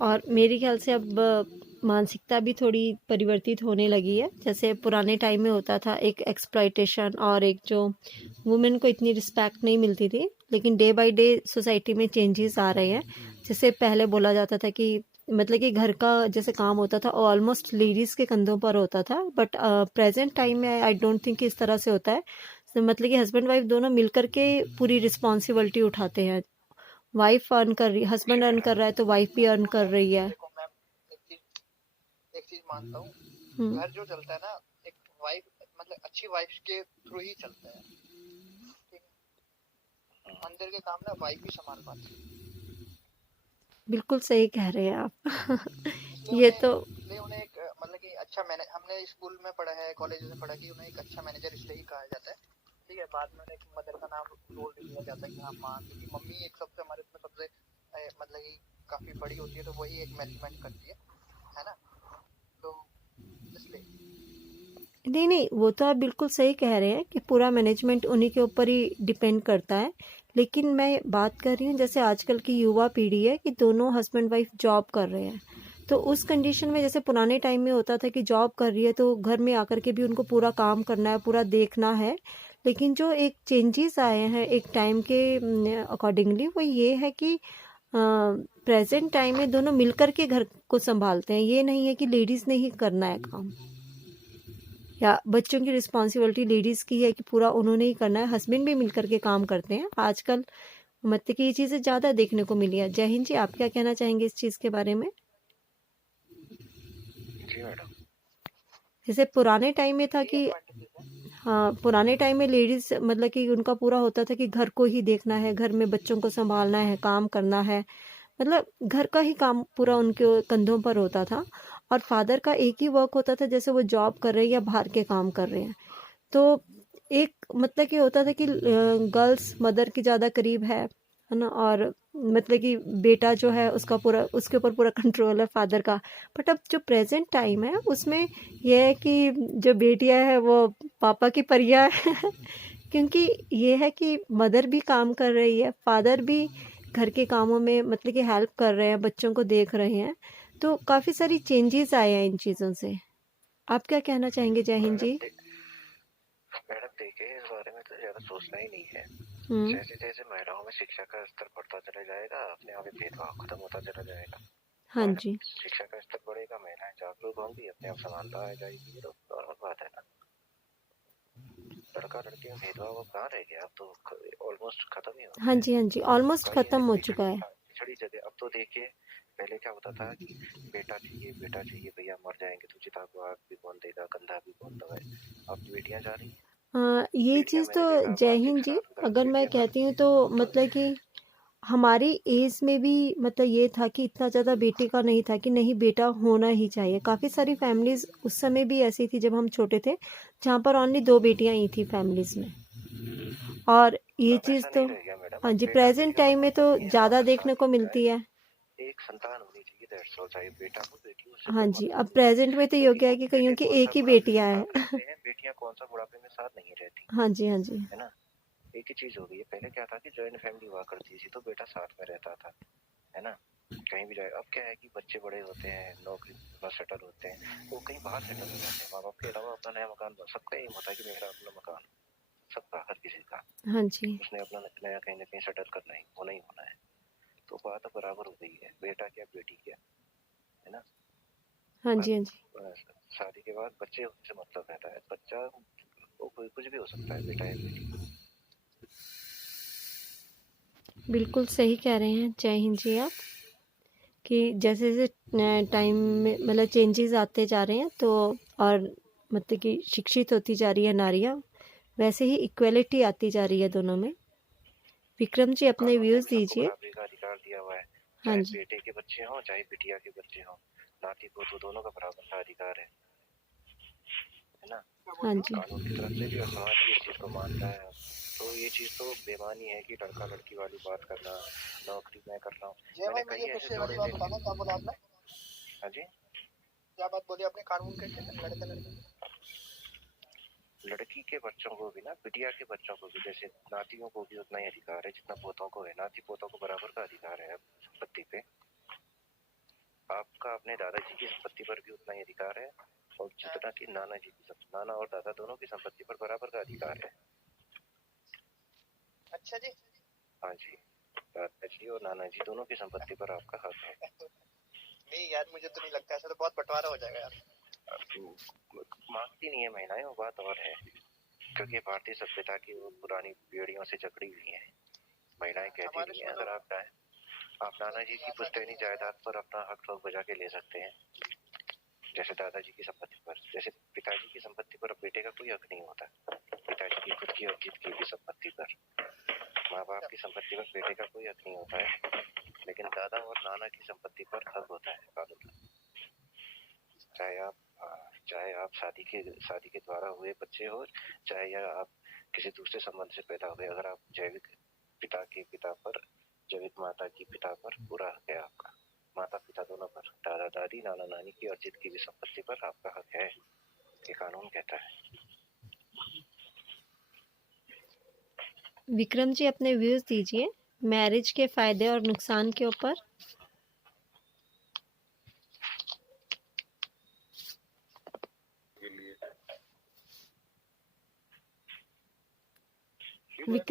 और मेरे ख्याल से अब मानसिकता भी थोड़ी परिवर्तित होने लगी है। जैसे पुराने टाइम में होता था एक एक्सप्लॉइटेशन, और एक जो वुमेन को इतनी रिस्पेक्ट नहीं मिलती थी, लेकिन डे बाय डे सोसाइटी में चेंजेस आ रहे हैं। जैसे पहले बोला जाता था कि मतलब कि घर का जैसे काम होता था ऑलमोस्ट लेडीज़ के कंधों पर होता था, बट प्रेजेंट टाइम में आई डोंट थिंक कि इस तरह से होता है। तो मतलब कि हस्बैंड वाइफ दोनों मिलकर के पूरी रिस्पॉन्सिबिलिटी उठाते हैं। वाइफ अर्न कर रही, जी हस्बैंड अर्न कर मैडम। रहा है तो वाइफ भी अर्न कर रही है। देखो मैम, एक चीज मानता हूँ, हम्म, घर जो चलता है ना, एक वाइफ मतलब अच्छी वाइफ के थ्रू ही चलता है। ठीक है, अंदर के काम ना वाइफ ही संभाल पाती है। बिल्कुल सही कह रहे हैं आप। ये तो इसलिए उन्हें एक मतलब कि अच्छा मैंने हमने स्कूल में पढ़ा है, कॉलेज में पढ़ा कि उन्हें एक अच्छा मैनेजर इसलिए ही कहा जाता है। ठीक है, बाद में उन्हें एक मदर का नाम रोल दिया जाता है कि हाँ माँ, क्योंकि मम्मी एक सबसे हमारे इसमें सबसे मतलब कि काफी बड़ी होती है, तो वही एक मैनेजमेंट करती है ना। तो इसलिए नहीं नहीं, वो तो आप बिल्कुल सही कह रहे हैं कि पूरा मैनेजमेंट उन्हीं के ऊपर ही डिपेंड करता है। लेकिन मैं बात कर रही हूँ जैसे आजकल की युवा पीढ़ी है कि दोनों हस्बैंड वाइफ जॉब कर रहे हैं। तो उस कंडीशन में जैसे पुराने टाइम में होता था कि जॉब कर रही है तो घर में आकर के भी उनको पूरा काम करना है, पूरा देखना है। लेकिन जो एक चेंजेस आए हैं एक टाइम के अकॉर्डिंगली, वो ये है कि प्रेजेंट टाइम में दोनों मिलकर के घर को संभालते हैं। ये नहीं है कि लेडीज़ ने ही करना है काम, या बच्चों की रिस्पॉन्सिबिलिटी लेडीज़ की है कि पूरा उन्होंने ही करना है। हस्बैंड भी मिलकर के काम करते हैं आजकल। मतलब कि ये चीज़ें ज़्यादा देखने को मिली है। जय हिंद जी, आप क्या कहना चाहेंगे इस चीज़ के बारे में? जी मैडम। जैसे पुराने टाइम में था यही कि एडवांटेजेस है। हाँ, पुराने टाइम में लेडीज मतलब कि उनका पूरा होता था कि घर को ही देखना है, घर में बच्चों को संभालना है, काम करना है। मतलब घर का ही काम पूरा उनके कंधों पर होता था। और फादर का एक ही वर्क होता था, जैसे वो जॉब कर रहे हैं या बाहर के काम कर रहे हैं। तो एक मतलब कि होता था कि गर्ल्स मदर की ज़्यादा करीब है, है ना। और मतलब कि बेटा जो है उसका पूरा उसके ऊपर पूरा कंट्रोल है फादर का। बट अब जो प्रेजेंट टाइम है उसमें यह है कि जो बेटियां है वो पापा की परियां है क्योंकि ये है कि मदर भी काम कर रही है, फादर भी घर के कामों में मतलब कि हेल्प कर रहे हैं, बच्चों को देख रहे हैं। तो काफ़ी सारी चेंजेस आए हैं इन चीज़ों से। आप क्या कहना चाहेंगे जय हिंद जी? मैडम देखिए, इस बारे में तो ज्यादा सोचना ही नहीं है। हम्म। जैसे जैसे महिलाओं में शिक्षा का स्तर बढ़ता चला जाएगा, अपने आप ही भेदभाव खत्म होता चला जाएगा। हाँ और जी। शिक्षा का स्तर बढ़ेगा, महिलाएं जागरूक होंगी, अपने आप समानता आ जाएगी। ये तो नॉर्मल बात है ना। लड़का लड़की में भेदभाव अब कहाँ रह गया? अब तो ऑलमोस्ट खत्म ही हो हाँ गया है। जी, हाँ जी, ऑलमोस्ट कई ख़त्म हो चुका पिछड़ी है। पिछड़ी जगह अब तो देखिए, पहले क्या होता था कि बेटा चाहिए भैया, मर जाएंगे तो चिता को आग भी कौन देगा, कंधा भी कौन दबाए। अब बेटियां जा रही हैं। हाँ, ये बेटियां चीज़ तो मैंने देखा जय 5 1 हिंद जी, साल का अगर मैं बेटियां मर कहती हूँ तो अब तो मतलब कि हमारी एज में भी मतलब ये था कि इतना ज़्यादा बेटे का नहीं था कि नहीं बेटा होना ही चाहिए। काफ़ी सारी फैमिलीज़ उस समय भी ऐसी थी जब हम छोटे थे, जहाँ पर ओनली 2 बेटियाँ ही थी फैमिलीज़ में। और ये अब चीज़ ऐसा तो नहीं रह गया मैडम। हाँ अब जी, बेटा प्रेज़ेंट बेटियों का टाइम में तो कॉन्सेप्ट नहीं है। ज़्यादा आपस देखने शादी को हो मिलती जाए, है। एक संतान होनी चाहिए, दैट्स ऑल। चाहे बेटा हो बेटी हो, उससे हाँ कोई जी, मतलब अब नहीं है। प्रेज़ेंट में तो ये हो क्योंकि गया है कि कईयों बेटे की कौन सा एक ही बुढ़ापे में बेटियाँ साथ हैं। रहते हैं, बेटियां कौन सा बुढ़ापे में साथ नहीं रहती, हाँ जी, हाँ जी। है ना। एक ही चीज हो गई है। पहले क्या था कि जॉइंट फैमिली हुआ करती थी तो बेटा साथ में रहता था, है ना, कहीं भी जाए। अब क्या है कि बच्चे बड़े होते हैं, नौकरी में सेटल होते हैं, वो कहीं बाहर सेटल हो जाते हैं। माँ बाप के अलावा अपना नया मकान, सबका एम होता है कि मेरा अपना मकान, सबका, हर किसी का। हाँ जी। उसने अपना नया कहीं ना कहीं सेटल करना ही होना ही होना है। तो बात अब बराबर हो गई है, बेटा क्या बेटी क्या, है ना। हाँ अब जी, हाँ जी। शादी के बाद बच्चे होने से मतलब रहता है। बच्चा वो कोई कुछ भी हो सकता है, बेटा या बेटी। बिल्कुल सही कह रहे हैं जय हिंद जी आप, कि जैसे जैसे टाइम में मतलब चेंजेस आते जा रहे हैं तो और मतलब कि शिक्षित होती जा रही है नारियां, वैसे ही इक्वलिटी आती जा रही है दोनों में। विक्रम जी अपने कानून ने व्यूज़ भी सबको दीजिए। बराबरी का अधिकार दिया हुआ है, हाँ चाहे जी। बेटे के बच्चे हों चाहे बिटिया के बच्चे हों, नाती पोतों दोनों का बराबर का अधिकार है ना। हाँ जी। कानून की तरफ से भी और समाज भी इस चीज को मानता है। तो ये चीज तो बेमानी है कि लड़का लड़की वाली बात करना, नौकरी मैं कर रहा हूँ। जय मैंने भाई, मुझे कई फिर ऐसे से वाली जोड़े बात देखे। बताना, क्या बोला आपने? हाँ जी। क्या बात बोली आपने? कानून के क्या लड़के लड़के? लड़की के बच्चों को भी ना, बिटिया के बच्चों को भी, जैसे नातियों को भी उतना ही अधिकार है जितना पोतों को है। नाती पोतों को बराबर का अधिकार है संपत्ति पे। आपका अपने दादाजी की संपत्ति पर भी उतना ही अधिकार है, और जितना कि नाना जी की, नाना और दादा दोनों की संपत्ति पर बराबर का अधिकार है। अच्छा जी। हाँ जी, दादाजी और नाना जी दोनों की संपत्ति पर आपका हक है। नहीं यार, मुझे तो नहीं लगता, ऐसा तो बहुत बंटवारा हो जाएगा यार। मांगती नहीं है महिलाएं, वो बात और है, क्योंकि भारतीय सभ्यता की वो पुरानी पीढ़ियों से जकड़ी हुई है। महिलाएं कहती हमारे नहीं है। शुरू अगर आप चाहें, आप नाना जी की पुश्तैनी जायदाद पर अपना हक ठोक बजा के ले सकते हैं, जैसे दादाजी की संपत्ति पर। जैसे पिताजी की संपत्ति पर बेटे का कोई हक नहीं होता, पिताजी की खुद की अर्जित की भी संपत्ति पर। माँ बाप की संपत्ति पर बेटे का कोई हक नहीं होता है, लेकिन दादा और नाना की संपत्ति पर हक होता है कानून। चाहे आप शादी के द्वारा हुए बच्चे हो, चाहे या आप किसी दूसरे संबंध से पैदा हुए, अगर आप जैविक पिता के पिता पर, जैविक माता की पिता पर पूरा हक है आपका। माता पिता दोनों पर, दादा दादी नाना नानी की अर्जित की भी संपत्ति पर आपका हक है, ये कानून कहता है। विक्रम जी अपने व्यूज़ दीजिए मैरिज के फ़ायदे और नुकसान के ऊपर।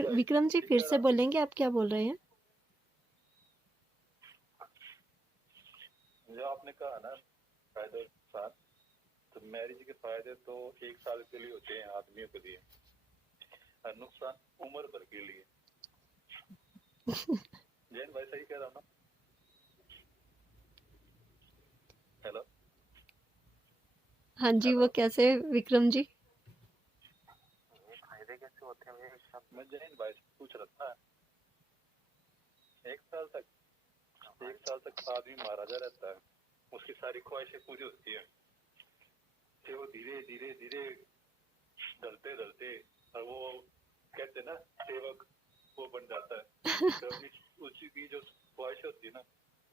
विक्रम जी फिर से बोलेंगे, आप क्या बोल रहे हैं? जो आपने कहा ना फायदे और नुकसान, तो मैरिज के फायदे तो 1 साल के लिए होते हैं आदमियों के लिए, और नुकसान उम्र भर के लिए। जैन भाई सही कह रहा हूँ ना? हेलो। हाँ जी, वो कैसे विक्रम जी? फायदे कैसे होते हैं मेरे हिसाब मैं जैन भाई से पूछ रहा था, 1 साल तक आदमी महाराजा रहता है, उसकी सारी ख्वाहिशें पूरी होती है, फिर वो धीरे धीरे धीरे ढलते ढलते, और वो कहते ना सेवक, वो बन जाता है, तो अपनी उसकी जो ख्वाहिश होती है ना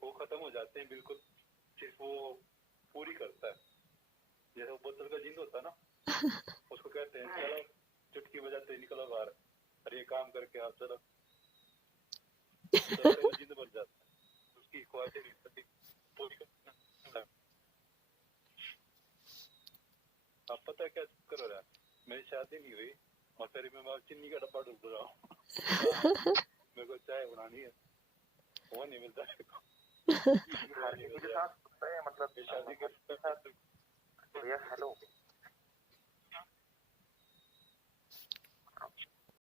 वो खत्म हो जाते हैं बिल्कुल, सिर्फ वो पूरी करता है। जैसे वो बोतल का जिंद होता है ना, उसको कहते हैं चलो चुटकी बजाते निकलो बाहर, अरे ये काम करके आप चलो, तो वो जिंद बन जाता है, उसकी ख्वाहिशें पूरी करता है। अब पता है क्या चक्कर हो रहा है, मेरी शादी नहीं हुई और फिर मैं चीनी का डब्बा ढूंढ रहा हूँ। मेरे को चाय बनानी है, वो नहीं मिलता मेरे को। शादी के साथ मतलब शादी के साथ भैया हेलो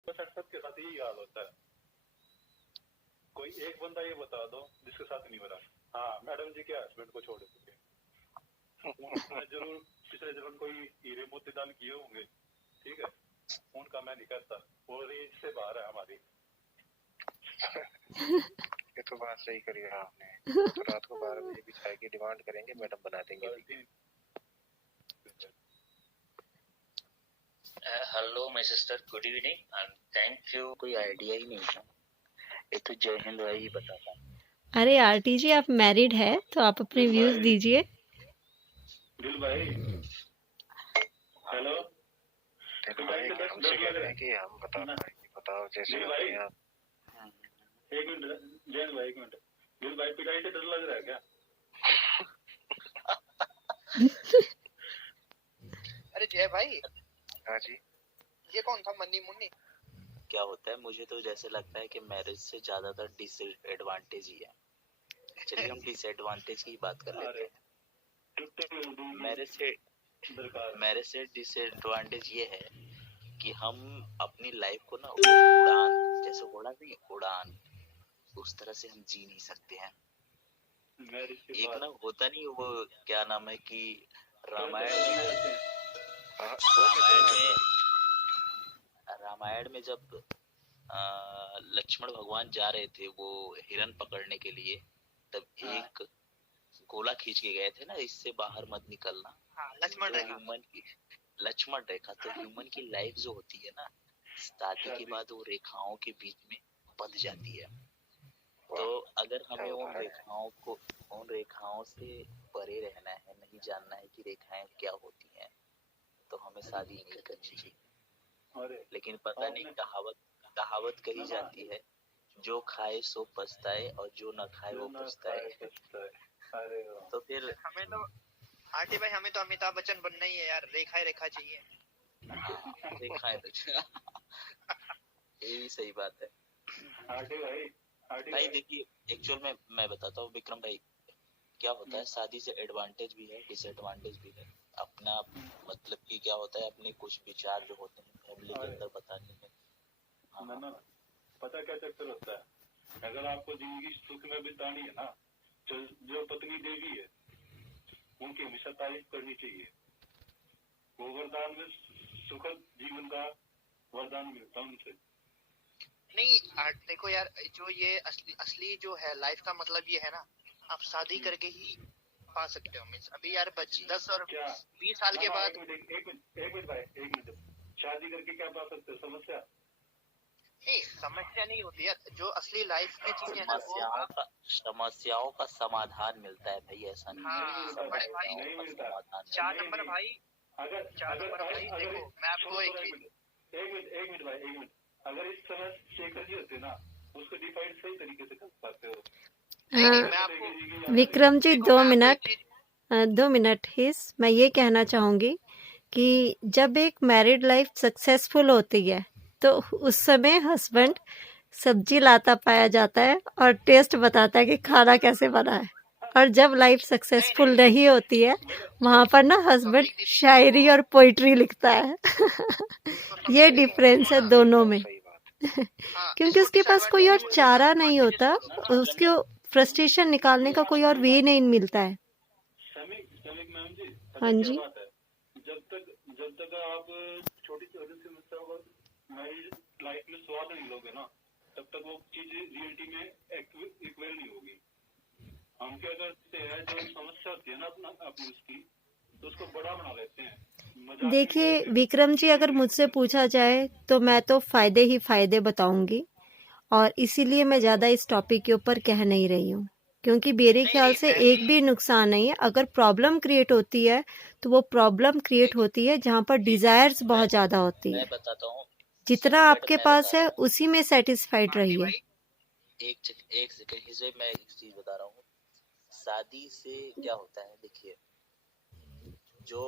सबके साथ यही हाल होता है। कोई एक बंदा ये बता दो जिसके साथ नहीं हो रहा, हाँ मैडम जी क्या हस्बैंड को छोड़ चुके, उन्होंने जरूर पिछले जन्म कोई हीरे मोती दान किए होंगे, ठीक है, उनका मैं नहीं करता, वो रेंज से बाहर है हमारी। ये तो बात सही करी है आपने। तो रात को 12 बजे भी चाय की डिमांड करेंगे, मैडम बना देंगे। Hello my sister, good evening and thank you. कोई आइडिया ही नहीं है, ये तो जय हिंद भाई ही बताता। अरे आरटी जी, आप मैरिड है तो आप अपने व्यूज दीजिए। दिल भाई हेलो, हमसे कह रहे हैं कि हम बता पाएंगे, बताओ जैसे होते हैं आप। एक मिनट जैन भाई, एक मिनट, दिल भाई पिटाई से डर लग रहा है क्या? अरे जय भाई, हाँ जी, ये कौन था मन्नी मुन्नी? क्या होता है, मुझे तो जैसे लगता है कि मैरिज से ज्यादातर डिसएडवांटेज ही है। चलिए हम डिसएडवांटेज की बात कर लेते हैं। मैरिज से डिसएडवांटेज ये है कि हम अपनी लाइफ को ना उड़ान, जैसे उड़ा नहीं उड़ान, उस तरह से हम जी नहीं सकते हैं। एक ना होता नहीं वो क्या नाम है कि रामायण में जब लक्ष्मण भगवान जा रहे थे वो हिरण पकड़ने के लिए, तब एक गोला खींच के गए थे ना, इससे बाहर मत निकलना। लक्ष्मण तो रेखा। लक्ष्मण रेखा, तो ह्यूमन की लाइफ जो होती है ना, शादी के बाद वो रेखाओं के बीच में बंध जाती है। तो अगर हमें उन रेखाओं से परे रहना है, नहीं जानना है कि रेखाएं क्या होती हैं, तो हमें शादी नहीं करनी चाहिए। लेकिन पता नहीं, कहावत कही जाती है, जो खाए सो पछताए और जो न खाए वो पछताए। तो फिर हमें तो आरटी भाई, हमें तो अमिताभ बच्चन बनना ही है यार, रेखा रेखा चाहिए। रेखाएं ये भी सही बात है भाई। देखिए एक्चुअल में मैं बताता हूँ विक्रम भाई, क्या होता है, शादी से एडवांटेज भी है डिसएडवांटेज भी है। अपना मतलब कि क्या होता है, अपने कुछ विचार जो होते हैं फैमिली के अंदर बताने में। ना पता क्या चक्कर होता है, अगर आपको जिंदगी सुख में बितानी है ना, जो पत्नी देवी है उनकी हमेशा तारीफ करनी चाहिए। वो वरदान में सुखद जीवन का वरदान मिलता है उनसे। नहीं देखो यार, जो ये असली जो है लाइफ का मतलब ये है ना, आप शादी करके ही पा सकते हो। मीन्स अभी यार 10 और 20 साल के बाद। एक मिनट भाई, एक मिनट, शादी करके क्या पा सकते हो? समस्या नहीं, समस्या नहीं होती यार, जो असली लाइफ में चीज है ना, वो समस्याओं का समाधान मिलता है भाई, ऐसा नहीं। हाँ बड़े भाई, नहीं मिलता। 4 नंबर भाई, अगर 4 नंबर भाई, देखो मैं आपको एक मिनट भाई, एक मिनट, अगर इस समय शेखर जी होते ना, उसको डिफाइन सही तरीके से कर पाते हो। मैं आपको विक्रम जी 2 मिनट मैं ये कहना चाहूँगी कि जब एक मैरिड लाइफ सक्सेसफुल होती है तो उस समय हस्बैंड सब्जी लाता पाया जाता है और टेस्ट बताता है कि खाना कैसे बना है, और जब लाइफ सक्सेसफुल नहीं होती है वहाँ पर ना हस्बैंड शायरी और पोइट्री लिखता है। ये डिफरेंस है दोनों में। क्योंकि उसके पास कोई और चारा नहीं होता, उसको फ्रस्ट्रेशन निकालने का कोई और वे नहीं मिलता है। हाँ जी, जब तक आप छोटी छोटी समस्याओं को लाइफ में स्वाद नहीं लोगे ना, तब तक वो चीज रियलिटी में इक्वल नहीं होगी। हम क्या करते हैं, जो समस्या होती है ना अपनी उसकी, तो उसको बड़ा बना लेते हैं। देखिए विक्रम जी, अगर मुझसे पूछा जाए तो मैं तो फायदे ही फायदे बताऊंगी। और इसीलिए मैं ज़्यादा इस टॉपिक के ऊपर कह नहीं रही हूँ, क्योंकि मेरे नहीं ख्याल नहीं से मैं एक भी नुकसान नहीं है। अगर प्रॉब्लम क्रिएट होती है तो वो प्रॉब्लम क्रिएट होती है जहाँ पर डिज़ायर्स बहुत ज़्यादा होती मैं है। बताता हूँ। जितना सुनो मैडम, आपके मैं पास बता रहा है हूँ। उसी में सेटिस्फाइड आरटी रहिए। भाई एक सेकंड से मैं एक चीज बता रहा हूँ। शादी से क्या होता है, देखिए, जो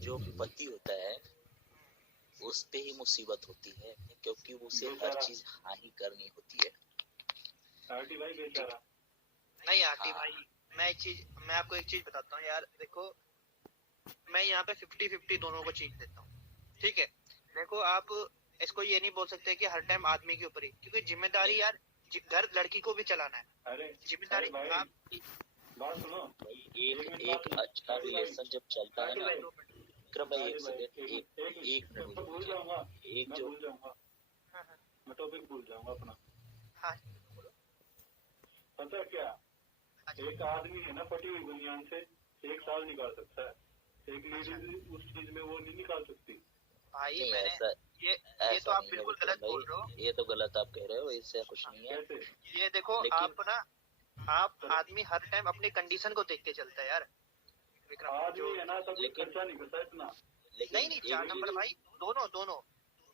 जो पति होता है उस पे ही मुसीबत होती है, क्योंकि उसे हर बेचारा चीज हानि करनी होती है। आरटी भाई बेचारा। नहीं आरटी हाँ, भाई मैं आपको एक चीज बताता हूँ यार। देखो मैं यहाँ पे 50-50 दोनों को चीज देता हूँ, ठीक है। देखो आप इसको ये नहीं बोल सकते कि हर टाइम आदमी के ऊपर ही, क्योंकि जिम्मेदारी यार घर लड़की को भी चलाना है। अरे जिम्मेदारी भाई आप बात सुनो, भाई एक मिनट एक बात सुनो। अच्छा आरटी भाई, रिलेशन जब चलता है आरटी ना, भाई 2 मिनट। विक्रम भाई आरटी एक भाई सेकंड, एक एक एक मिनट, मिनट मैं भूल मुझे, जाऊंगा, एक मैं जो भूल जाऊंगा, हाँ हाँ मैं टॉपिक भूल जाऊंगा अपना। हाँ पता है क्या, अच्छा एक आदमी है ना फटी हुई बुनियान से 1 साल निकाल सकता है, एक अच्छा लेडीज उस चीज में वो नहीं निकाल सकती। भाई नहीं, मैंने ऐसा ये तो ऐसा आप नहीं है बिल्कुल विक्रम गलत भाई, बोल रहे हो। ये तो गलत आप कह रहे हो, इससे कुछ नहीं है। कैसे? ये देखो लेकिन आप ना आप आदमी हर टाइम अपनी कंडीशन को देख के चलता है यार विक्रम जो। आदमी है ना सब लेकिन खर्चा नहीं करता इतना। नहीं लेकिन नहीं एक 4 नंबर चीज, भाई, दोनों दोनों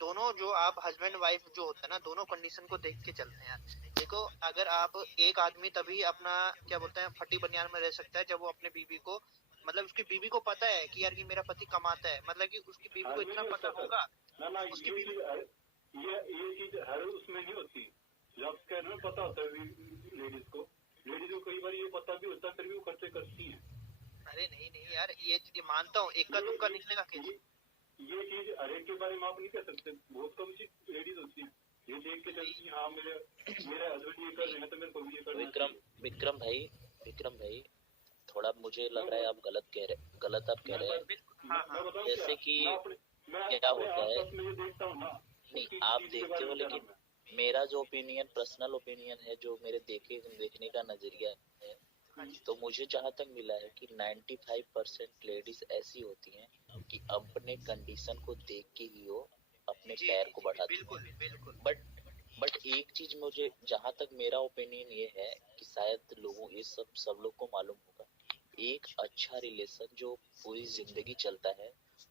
दोनों जो आप हस्बैंड वाइफ जो होता है ना, दोनों कंडीशन को देख के चलते हैं यार। देखो अगर आप एक आदमी तभी अपना क्या बोलते हैं फटी बनियान में रह सकता है जब वो अपने बीवी को, मतलब उसकी बीवी को पता है कि यार कि मेरा पति कमाता है, मतलब कि उसकी बीवी को हर में इतना नहीं पता होता होगा सर, ना उसकी ये बीवी। चीज ये चीज हर उसमें नहीं होती। जब कह रहे पता होता है लेडीज को कई बार ये पता भी होता है, फिर भी वो खर्चे करती हैं। अरे नहीं नहीं यार ये मानता हूँ, इक्का दुक्का निकलेगा कैसे। ये चीज हर एक के बारे में आप नहीं कह सकते, बहुत कम लेडीज होती है ये देख के चलती है, हाँ मेरे हस्बैंड ये कर रहे हैं तो मेरे को भी ये करना विक्रम चाहिए। विक्रम भाई थोड़ा मुझे लग रहा है आप गलत आप कह रहे हैं। हाँ हाँ मैं बताऊं जैसे क्या, कि मैं क्या अपने होता है, आसपास में ये देखता हूँ ना, नहीं उसकी आप चीज के देखते बारे हो, में क्या लेकिन नाम है। मेरा जो ओपिनियन, पर्सनल ओपिनियन है, जो मेरे देखने का नजरिया है, तो मुझे जहाँ तक मिला है कि 95% लेडीज ऐसी होती हैं कि अपने कंडीशन को देख के ही वो अपने जी पैर जी को जी बढ़ाती बिल्कुल हैं। बिल्कुल। बट एक चीज मुझे, जहाँ तक मेरा ओपिनियन ये है कि शायद लोगों, ये सब लोग को मालूम होगा, एक अच्छा रिलेशन जो पूरी जिंदगी चलता है,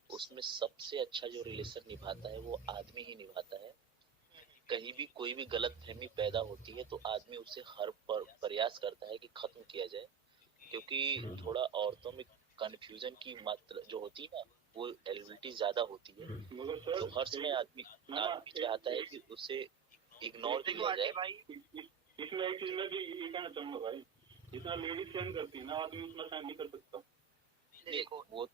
उसमें सबसे अच्छा जो रिलेशन निभाता है वो आदमी ही निभाता है। कहीं भी कोई भी गलत फहमी पैदा होती है तो आदमी उसे हर प्रयास करता है कि खत्म किया जाए, क्योंकि थोड़ा औरतों में कंफ्यूजन की मात्रा जो होती है ना, वो एलिबिलिटी ज्यादा होती है, मगर तो सर हर समय आदमी ना आदमी चाहता है कि उसे इग्नोर देखो किया आरटी जाए। भाई इसमें एक चीज मैं भी ये कहना चाहूंगा भाई, जितना लेडीज सहन करती है ना आदमी उतना सहन नहीं कर सकता। नहीं, देखो वो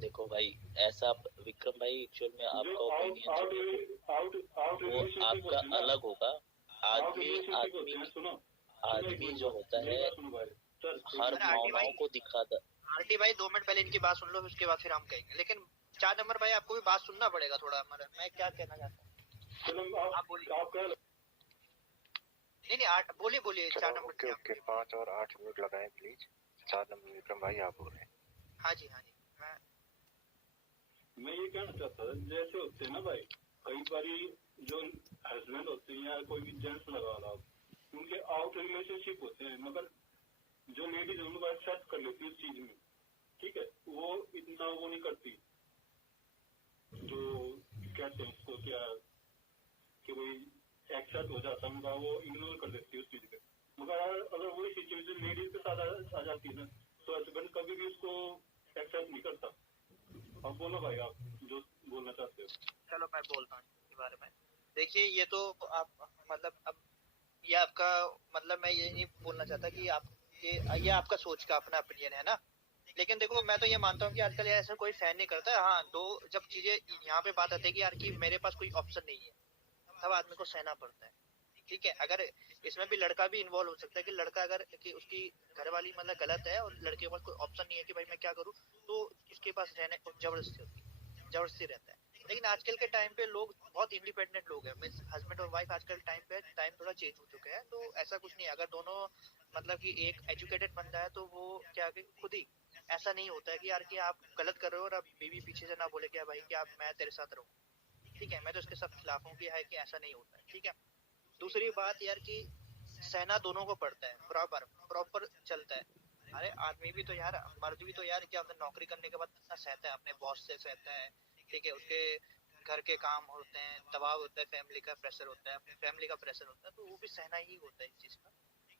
देखो भाई, ऐसा विक्रम भाई, एक्चुअल में जो आपका ओपिनियन जो है आउट वो रिलेशनशिप आपका होते हैं ना, अलग होगा। आउट रिलेशनशिप आदमी होते हैं, सुनो एक आदमी मिनट जो बात, होता मेरी है बात सुनो भाई सर, हर अरे आरटी भाई भावनाओं को दिखाता। 2 मिनट पहले इनकी बात सुन लो, उसके बाद फिर हम कहेंगे। लेकिन 4 नंबर भाई आपको भी बात सुनना पड़ेगा थोड़ा हमारा। मैं क्या कहना चाहता हूँ, चलो आप बोलिए। आप कह नहीं नहीं आठ बोलिए बोलिए। चलो 4 नंबर ओके ओके, 5 और 8 मिनट लगाएं प्लीज। 4 नंबर विक्रम भाई आप बोल रहे हैं। हाँ जी मैं ये कहना चाहता था, जैसे होते हैं ना भाई, कई बारी जो हस्बैंड होते हैं या कोई भी जेंट्स लगा लो, उनके आउट रिलेशनशिप होते हैं, मगर जो लेडीज उनको एक्सेप्ट कर लेती है उस चीज में, ठीक है, वो इतना वो नहीं करती, जो कहते हैं उसको क्या, कि भाई एक्सेप्ट हो जाता है उनका, वो इग्नोर कर देती है उस चीज पे। मगर अगर वही सिचुएशन लेडीज के साथ आ जाती है ना, तो हस्बैंड कभी भी उसको एक्सेप्ट नहीं करता। अब बोलो भाई आप जो बोलना चाहते हो। चलो मैं बोलता हूँ इसके बारे में। देखिए ये तो आप मतलब अब ये आपका मतलब मैं ये नहीं बोलना चाहता कि आप ये आपका सोच का अपना ओपिनियन है ना। लेकिन देखो मैं तो ये मानता हूँ कि आजकल ऐसा कोई सहन नहीं करता है। हाँ दो जब चीजें यहाँ पे बात आती है कि यार कि मेरे पास कोई ऑप्शन नहीं है, तब आदमी को सहना पड़ता है। ठीक है, अगर इसमें भी लड़का भी इन्वॉल्व हो सकता है कि लड़का अगर कि उसकी घरवाली मतलब गलत है और लड़के के पास कोई ऑप्शन नहीं है कि भाई मैं क्या करूँ, तो उसके पास रहने जबरदस्ती होती है, जबरदस्ती रहता है। लेकिन आजकल के टाइम पे लोग बहुत इंडिपेंडेंट लोग हैं, मींस हस्बैंड और वाइफ आजकल टाइम थोड़ा चेंज हो चुका है। तो ऐसा कुछ नहीं है, अगर दोनों मतलब कि एक एजुकेटेड बंदा है तो वो क्या कि खुद ही ऐसा नहीं होता है कि यार कि आप गलत कर रहे हो और अब बीवी पीछे से ना बोले कि भाई कि आप मैं तेरे साथ रहूं। ठीक है, मैं तो इसके सब खिलाफ हूँ कि है कि ऐसा नहीं होता है। ठीक है, दूसरी बात यार कि सहना दोनों को पड़ता है, बराबर प्रॉपर चलता है। अरे आदमी भी तो यार, मर्द भी तो यार क्या होता है, नौकरी करने के बाद इतना सहता है, अपने बॉस से सहता है, ठीक है, उसके घर के काम होते हैं, दबाव होता है, फैमिली का प्रेशर होता है, अपनी फैमिली का प्रेशर होता है, तो वो भी सहना ही होता है इस चीज का,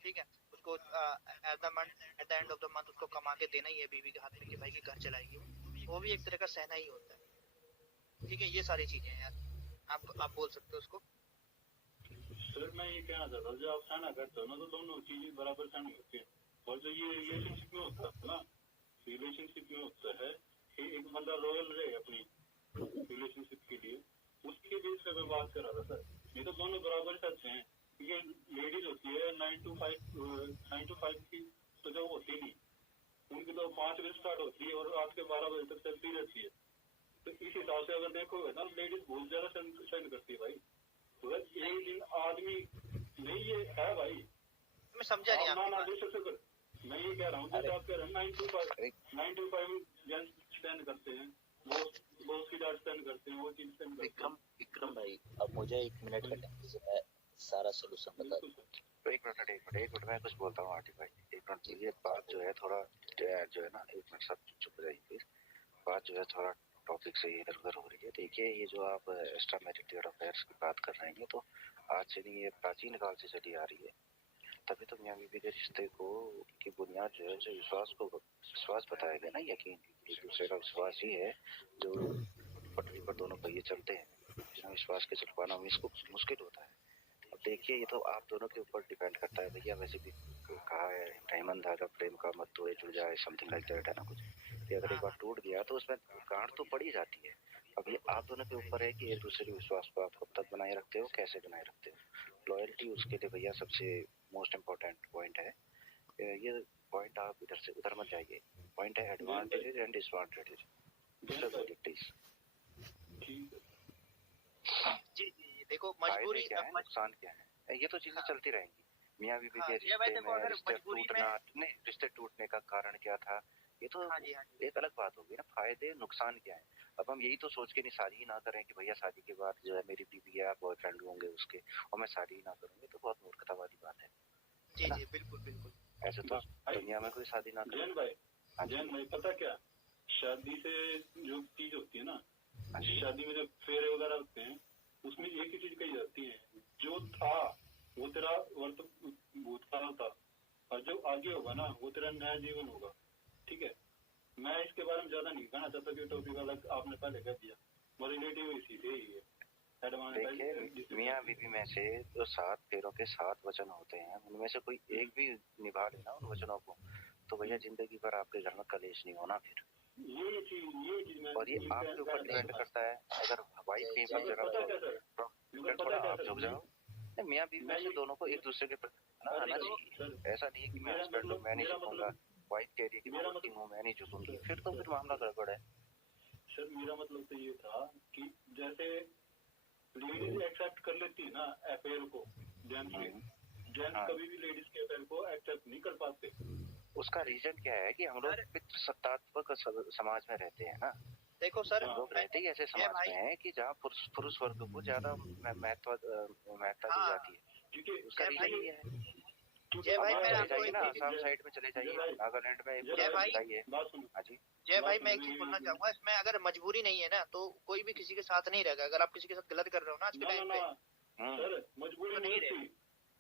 ठीक है। उसको at the end of the month उसको कमा के देना ही है बीवी के हाथ में कि भाई की घर चलाएगी वो भी एक तरह का सहना ही होता है, ठीक है। ये सारी चीजें हैं यार, आप बोल सकते हो उसको। सर मैं ये कहना चाहता हूँ, जो आप सहना करते हो ना, तो दोनों चीजें बराबर सहनी होती है। और जो ये रिलेशनशिप में होता है ना, रिलेशनशिप में होता है कि एक बंदा लॉयल रहे अपनी रिलेशनशिप के लिए, उसके बेस पे मैं बात कर रहा था सर। ये तो दोनों बराबर सच हैं, क्योंकि लेडीज होती है 9 to 5 की तो जब होती नहीं, उनकी तो 5 बजे स्टार्ट होती है और रात के 12 बजे तक चलती रहती है। तो इस हिसाब से अगर देखोगे ना, लेडीज बहुत ज्यादा सहन करती है भाई। तो एक दिन आदमी नहीं, ये है भाई। मैं समझा नहीं आपकी बात। मैं ये कह रहा हूँ, जैसे आप कह रहे हैं 9 to 5 जेंट्स स्टैंड करते हैं, बॉस की डांट स्टैंड करते हैं, वो चीज स्टैंड करते हैं। विक्रम भाई, अब मुझे 1 मिनट का टाइम दीजिए, मैं सारा सोल्यूशन बता दूं। एक मिनट मैं कुछ बोलता हूँ आरटी भाई, एक मिनट। ये बात जो है थोड़ा जो है ना, एक मिनट सब चुप रहिए प्लीज। बात जो है थोड़ा टॉपिक से इधर उधर हो रही है। देखिए ये जो आप एक्स्ट्रा मैरिटल अफेयर्स की बात कर रहे हैं, तो आज से नहीं, ये प्राचीन काल से चली आ रही है। तभी तो मियाँ बीवी के रिश्ते को की बुनियाद जो है, जो विश्वास बताया गया ना, यकीन, एक दूसरे का विश्वास ही है जो पटरी पर दोनों पहिए चलते हैं। बिना विश्वास के चल पाना मुश्किल होता है। अब देखिए ये तो आप दोनों के ऊपर डिपेंड करता है भैया। वैसे भी कहा है, डायमंड धागा प्रेम का मत तोड़े जुड़ जाए, समथिंग लाइक दैट है ना कुछ। ये अगर एक बार टूट गया तो उसमें गांठ तो पड़ी जाती है। अब ये आप दोनों के ऊपर है कि एक दूसरे के विश्वास को आप कब तक बनाए रखते हो, कैसे बनाए रखते हो। लॉयल्टी उसके लिए भैया सबसे मोस्ट इम्पोर्टेंट पॉइंट है। ये पॉइंट आप इधर से उधर मत जाइए। पॉइंट है एडवांटेजेस एंड डिसएडवांटेजेस। जी जी, देखो मजबूरी क्या है, नुकसान क्या है, ये तो चीजें चलती रहेंगी। मियाँ बीवी के रिश्ते टूटने का कारण क्या था, ये तो एक अलग बात होगी ना। फायदे नुकसान क्या है, अब हम यही तो सोच के नहीं शादी ही ना करें कि भैया शादी के बाद जो है मेरी बीवी या बॉयफ्रेंड होंगे उसके और मैं शादी ही ना करूंगी, तो बहुत मूर्खता वाली बात है। जी जी बिल्कुल बिल्कुल। ऐसे तो दुनिया में कोई शादी ना करे। जैन भाई पता क्या, शादी से जो चीज होती है ना, शादी में जो फेरे वगैरह होते हैं, उसमें एक ही चीज कही जाती है, जो था वो तेरा भूतकाल था, और जो आगे होगा ना वो तेरा नया जीवन होगा, ठीक है। मैं इसके बारे में ज्यादा नहीं कहना चाहता कि टॉपिक अलग आपने पहले कह दिया, और रिलेटिव इसी से ही है। देखिए मियाँ बीवी में से जो 7 फेरों के 7 वचन होते हैं, उनमें से कोई एक भी निभा लेना उन वचनों को, तो भैया जिंदगी भर आपके घर में कलेश नहीं होना फिर। ये चीज और ये आपके ऊपर डिपेंड करता है। अगर वाइफ कहीं पर जरा थोड़ा आप झुक जाओ, मियाँ बीवी में से दोनों को एक दूसरे के आना चाहिए। ऐसा नहीं है कि मैं हस्बैंड हूँ मैं नहीं झुकूंगा, वाइफ कह रही है कि मैं वर्किंग हूँ मैं नहीं झुकूंगी, फिर तो फिर मामला गड़बड़ है। सर मेरा मतलब तो ये था कि जैसे लेडीज एक्सेप्ट कर लेती है ना अफेयर को, जेंट्स कभी भी लेडीज के अफेयर को एक्सेप्ट नहीं कर पाते। उसका रीजन क्या है कि हम लोग पितृसत्तात्मक समाज में रहते हैं ना। देखो सर, हम लोग रहते ही ऐसे समाज में हैं कि जहाँ पुरुष वर्ग को ज्यादा महत्व दी जाती है, क्योंकि उसका रीजन ये है। जय भाई मैं आपको जाइए ना आसाम साइड में चले जाइए, नागालैंड में जय भाई हाँ जी जय भाई मैं एक चीज बोलना चाहूंगा, इसमें अगर मजबूरी नहीं है ना तो कोई भी किसी के साथ नहीं रहेगा। अगर आप किसी के साथ गलत कर रहे हो ना आज के टाइम पे, सर मजबूरी नहीं रहती,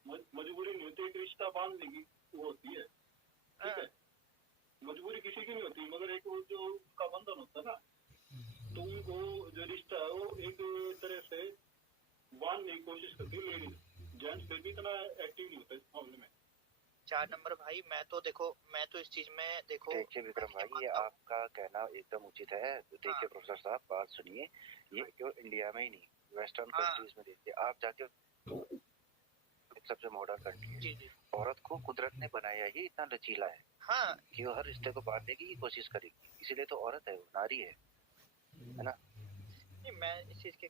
मजबूरी नहीं होती, एक रिश्ता बांधने की वो होती है, ठीक है। मजबूरी किसी की नहीं होती, मगर एक वो जो का बंधन होता है ना, तो उनको जो रिश्ता है वो एक तरह से बांधने की कोशिश करती है लेडीज। जेंट्स फिर भी इतना एक्टिव नहीं होता इस मामले में। 4 नंबर भाई मैं तो इस चीज में देखो। देखिए विक्रम भाई, ये आपका कहना एकदम उचित है। देखिए प्रोफेसर साहब बात सुनिए, ये क्यों इंडिया में ही नहीं वेस्टर्न कंट्रीज में देखिए आप जाके, सबसे मॉडर्न कंट्री, औरत को कुदरत ने बनाया ही इतना लचीला है कि वो हर रिश्ते को बांधने की कोशिश करेगी, इसीलिए तो औरत है, वो नारी है ना। नहीं मैं इस चीज के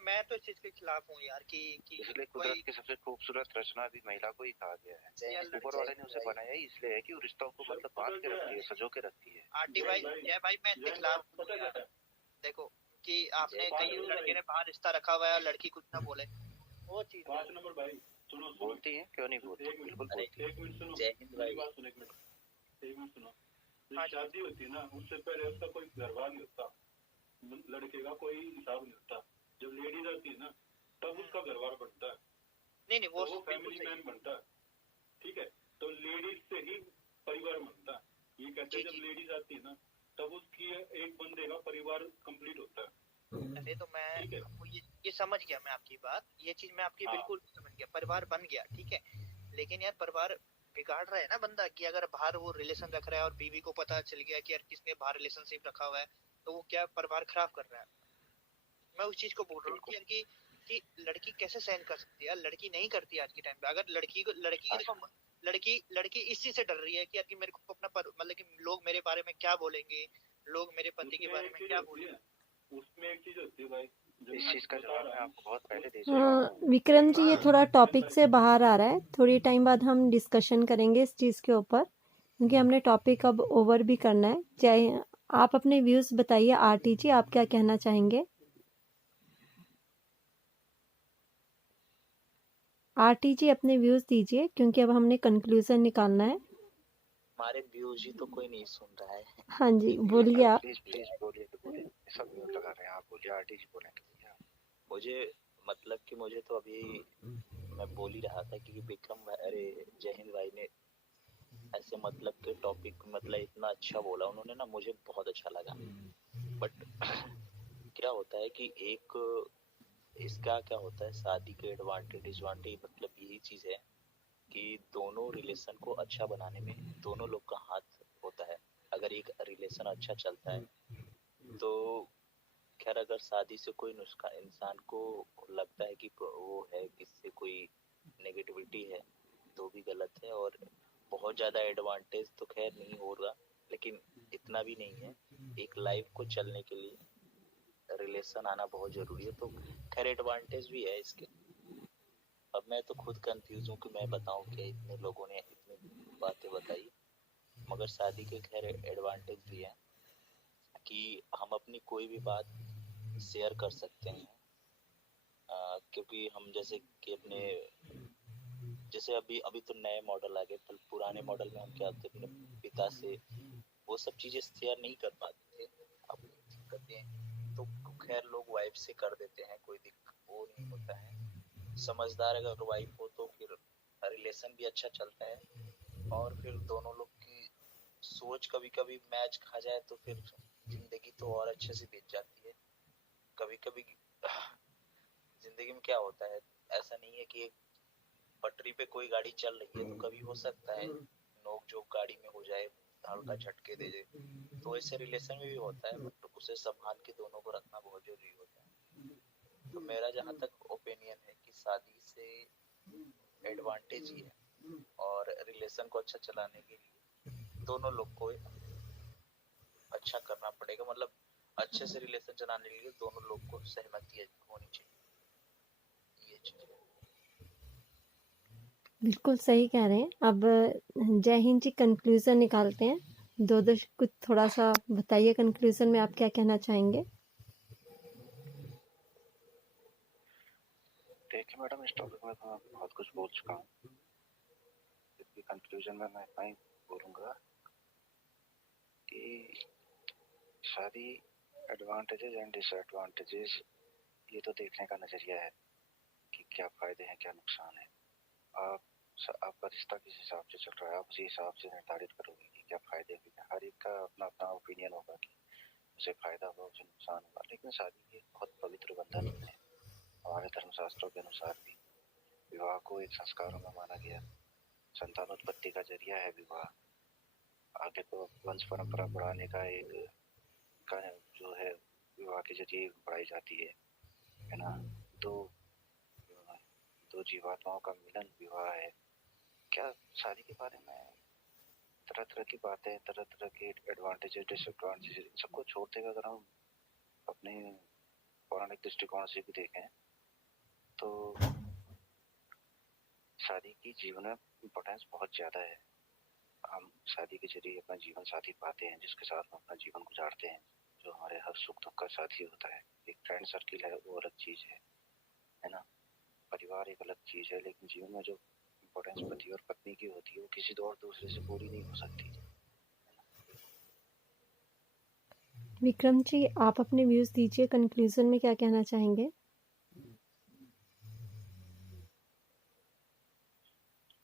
मैं तो इस चीज के खिलाफ हूँ यार कि इसलिए कुदरत की सबसे खूबसूरत रचना भी महिला को ही कहा गया है। ऊपर वाले ने उसे बनाया ही इसलिए है कि वो रिश्तों को मतलब बांध के रखती है, सजो के रखती है। आरटी भाई जय भाई मैं इसके खिलाफ देखो कि आपने कई लड़के ने बाहर रिश्ता रखा हुआ है और लड़की कुछ ना बोले, वो चीज 5 नंबर भाई सुनो सुनो बोलती है, क्यों नहीं बोलती, एक मिनट बिल्कुल अरे बोलती है। एक मिनट सुनो जय हिंद भाई। मेरी बात सुनो एक मिनट सुनो जब हाँ जी। शादी होती है ना उससे पहले उसका कोई घरवार नहीं होता, लड़के का कोई हिसाब नहीं होता। जब लेडीज आती है ना तब उसका घरवार बनता है, नहीं नहीं, वो तो वो बिल्कुल फैमिली सही मैन है। बनता है, ठीक है। तो लेडीज से ही परिवार बनता है, ये कहते हैं जी जब जी। लेडीज आती है ना तब उसकी एक बंदे का परिवार कंप्लीट होता है, अरे तो मैं ठीक है। आपको ये समझ गया, मैं आपकी बात, ये चीज मैं आपकी हाँ बिल्कुल समझ गया, परिवार बन गया ठीक है। लेकिन यार परिवार बिगाड़ रहा है ना बंदा, कि अगर बाहर वो रिलेशन रख रहा है और बीवी को पता चल गया कि यार किसने बाहर रिलेशनशिप रखा हुआ है, तो वो क्या परिवार खराब कर रहा है। मैं उस चीज को बोल रहा हूँ कि यार कि लड़की कैसे सहन कर सकती है यार, लड़की नहीं करती आज के टाइम पे। अगर लड़की की आज देखो, लड़की इस चीज से डर रही है कि यार कि मेरे को अपना मतलब कि लोग मेरे बारे में क्या बोलेंगे, लोग मेरे पति के उसमें बारे एक में चीज क्या होती बोलेंगे। है, उसमें एक चीज होती है भाई, जब इस मैं चीज का बता जवाब रहा मैं हूँ आपको बहुत पहले दे चुका हूँ। विक्रम जी, ये हाँ थोड़ा टॉपिक भाई से बाहर आ रहा है, थोड़ी टाइम बाद हम डिस्कशन करेंगे इस चीज़ के ऊपर, क्योंकि हमने टॉपिक अब ओवर भी करना है। जय, आप अपने व्यूज़ बताइए। आरटी जी, आप क्या कहना चाहेंगे? आरटी जी, अपने व्यूज़ दीजिए, क्योंकि अब हमने कंक्लूजन निकालना है। हमारे व्यूज ही तो कोई नहीं सुन रहा है। हाँ जी, म्यूट बोलिए लगा, आप। प्लीज प्लीज बोलिए तो बोलिए, सब म्यूट लगा रहे हैं, आप बोलिए, आरटी जी बोलेंगे भैया। मुझे मतलब कि मुझे तो अभी मैं बोल ही रहा था कि विक्रम अरे जय हिंद भाई ने ऐसे मतलब के टॉपिक मतलब इतना अच्छा बोला उन्होंने ना, मुझे बहुत अच्छा लगा। बट क्या होता है कि एक इसका क्या होता है, शादी के एडवांटेज डिसवांटेज मतलब यही चीज है कि दोनों रिलेशन को अच्छा बनाने में दोनों लोग का हाथ होता है। अगर एक रिलेशन अच्छा चलता है तो खैर, अगर शादी से कोई नुस्खा इंसान को लगता है कि वो है किससे कोई नेगेटिविटी है तो भी गलत है, और बहुत ज्यादा एडवांटेज तो खैर नहीं होगा, लेकिन इतना भी नहीं है। एक लाइफ को चलने के लिए रिलेशन आना बहुत जरूरी है, तो खैर एडवांटेज भी है इसके। अब मैं तो खुद कंफ्यूज हूँ कि मैं बताऊं क्या, इतने लोगों ने इतनी बातें बताई, मगर शादी के खैर एडवांटेज भी है कि हम अपनी कोई भी बात शेयर कर सकते हैं। क्योंकि हम जैसे कि अपने जैसे अभी अभी तो नए मॉडल आ गए, पर पुराने मॉडल में हम क्या थे, अपने पिता से वो सब चीजें शेयर नहीं कर पाते थे, अपनी दिक्कतें तो खैर लोग वाइफ से कर देते हैं, कोई दिक्कत वो नहीं होता है। समझदार अगर वाइफ हो तो फिर रिलेशन भी अच्छा चलता है, और फिर दोनों लोग की सोच कभी कभी मैच खा जाए तो फिर जिंदगी तो और अच्छे से बीत जाती है। कभी कभी जिंदगी में क्या होता है, ऐसा नहीं है कि एक पटरी पे कोई गाड़ी चल रही है तो कभी हो सकता है नोक झोंक गाड़ी में हो जाए, हल्का झटके दे दे, तो ऐसे रिलेशन में भी होता है, बट उसे संभाल के दोनों को रखना बहुत जरूरी होता है। तो मेरा जहाँ तक ओपिनियन है कि शादी से एडवांटेज ही है, और रिलेशन को अच्छा चलाने के लिए दोनों लोग को अच्छा करना पड़ेगा, मतलब अच्छे से रिलेशन चलाने के लिए दोनों लोग को सहमति होनी चाहिए, ये चीज है। बिल्कुल सही कह रहे हैं। अब जय हिंद जी, कंक्लूजन निकालते हैं। दो कुछ थोड़ा सा बताइए, कंक्लूजन में आप क्या कहना चाहेंगे? देखिए मैडम, इस टॉपिक में तो मैं बहुत कुछ बोल चुका हूँ, क्योंकि कंक्लूजन में मैं इतना ही बोलूंगा कि शादी एडवांटेजेस एंड डिसएडवांटेजेस ये तो देखने का नजरिया है कि क्या फायदे हैं क्या नुकसान है। आप आपका रिश्ता किस हिसाब से चल रहा है, आप उसी हिसाब से निर्धारित करोगे कि क्या फायदे हैं। हर एक का अपना अपना ओपिनियन होगा कि उसे फायदा होगा उसे नुकसान होगा, लेकिन शादी एक बहुत पवित्र बंधन है। हमारे धर्मशास्त्रों के अनुसार भी विवाह को एक संस्कारों में माना गया, संतानोत्पत्ति का जरिया है विवाह, आगे को वंश परंपरा बढ़ाने का एक का जो है विवाह के जरिए बढ़ाई जाती है ना। तो दो जीवात्माओं का मिलन विवाह है। क्या शादी के बारे में तरह तरह की बातें, तरह तरह के एडवांटेजेस डिसएडवांटेजेस, इन सबको छोड़ते हुए अगर हम अपने पौराणिक दृष्टिकोण से भी देखें तो शादी की जीवन में इम्पोर्टेंस बहुत ज्यादा है। हम शादी के जरिए अपना जीवन साथी पाते हैं जिसके साथ हम अपना जीवन गुजारते हैं, जो हमारे हर सुख दुख का साथी होता है। एक फ्रेंड सर्किल है वो अलग चीज है ना। परिवार एक अलग चीज है, लेकिन जीवन में जो इम्पोर्टेंस पति और पत्नी की होती है वो किसी और दूसरे से पूरी नहीं हो सकती। विक्रम जी, आप अपने व्यूज़ दीजिए, कंक्लूजन में क्या कहना चाहेंगे?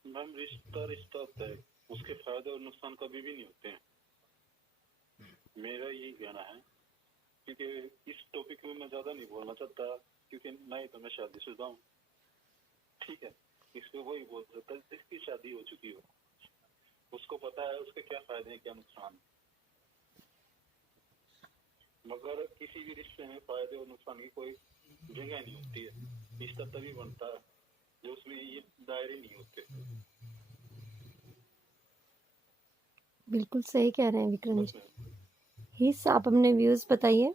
मैम, रिश्ता रिश्ता होता है, उसके फायदे और नुकसान कभी भी नहीं होते हैं, मेरा यही कहना है। क्योंकि इस टॉपिक में मैं ज्यादा नहीं बोलना चाहता, क्योंकि ना ही तो मैं शादीशुदा हूँ, ठीक है। इस पे वही बोल सकता है जिसकी शादी हो चुकी हो, उसको पता है उसके क्या फायदे हैं क्या नुकसान है। मगर किसी भी रिश्ते में फायदे और नुकसान की कोई जगह नहीं होती है। रिश्ता तभी बनता है जो उसमें ये दायरे नहीं होते। बिल्कुल सही कह रहे हैं विक्रम बस जी। हिस, आप अपने व्यूज़ बताइए।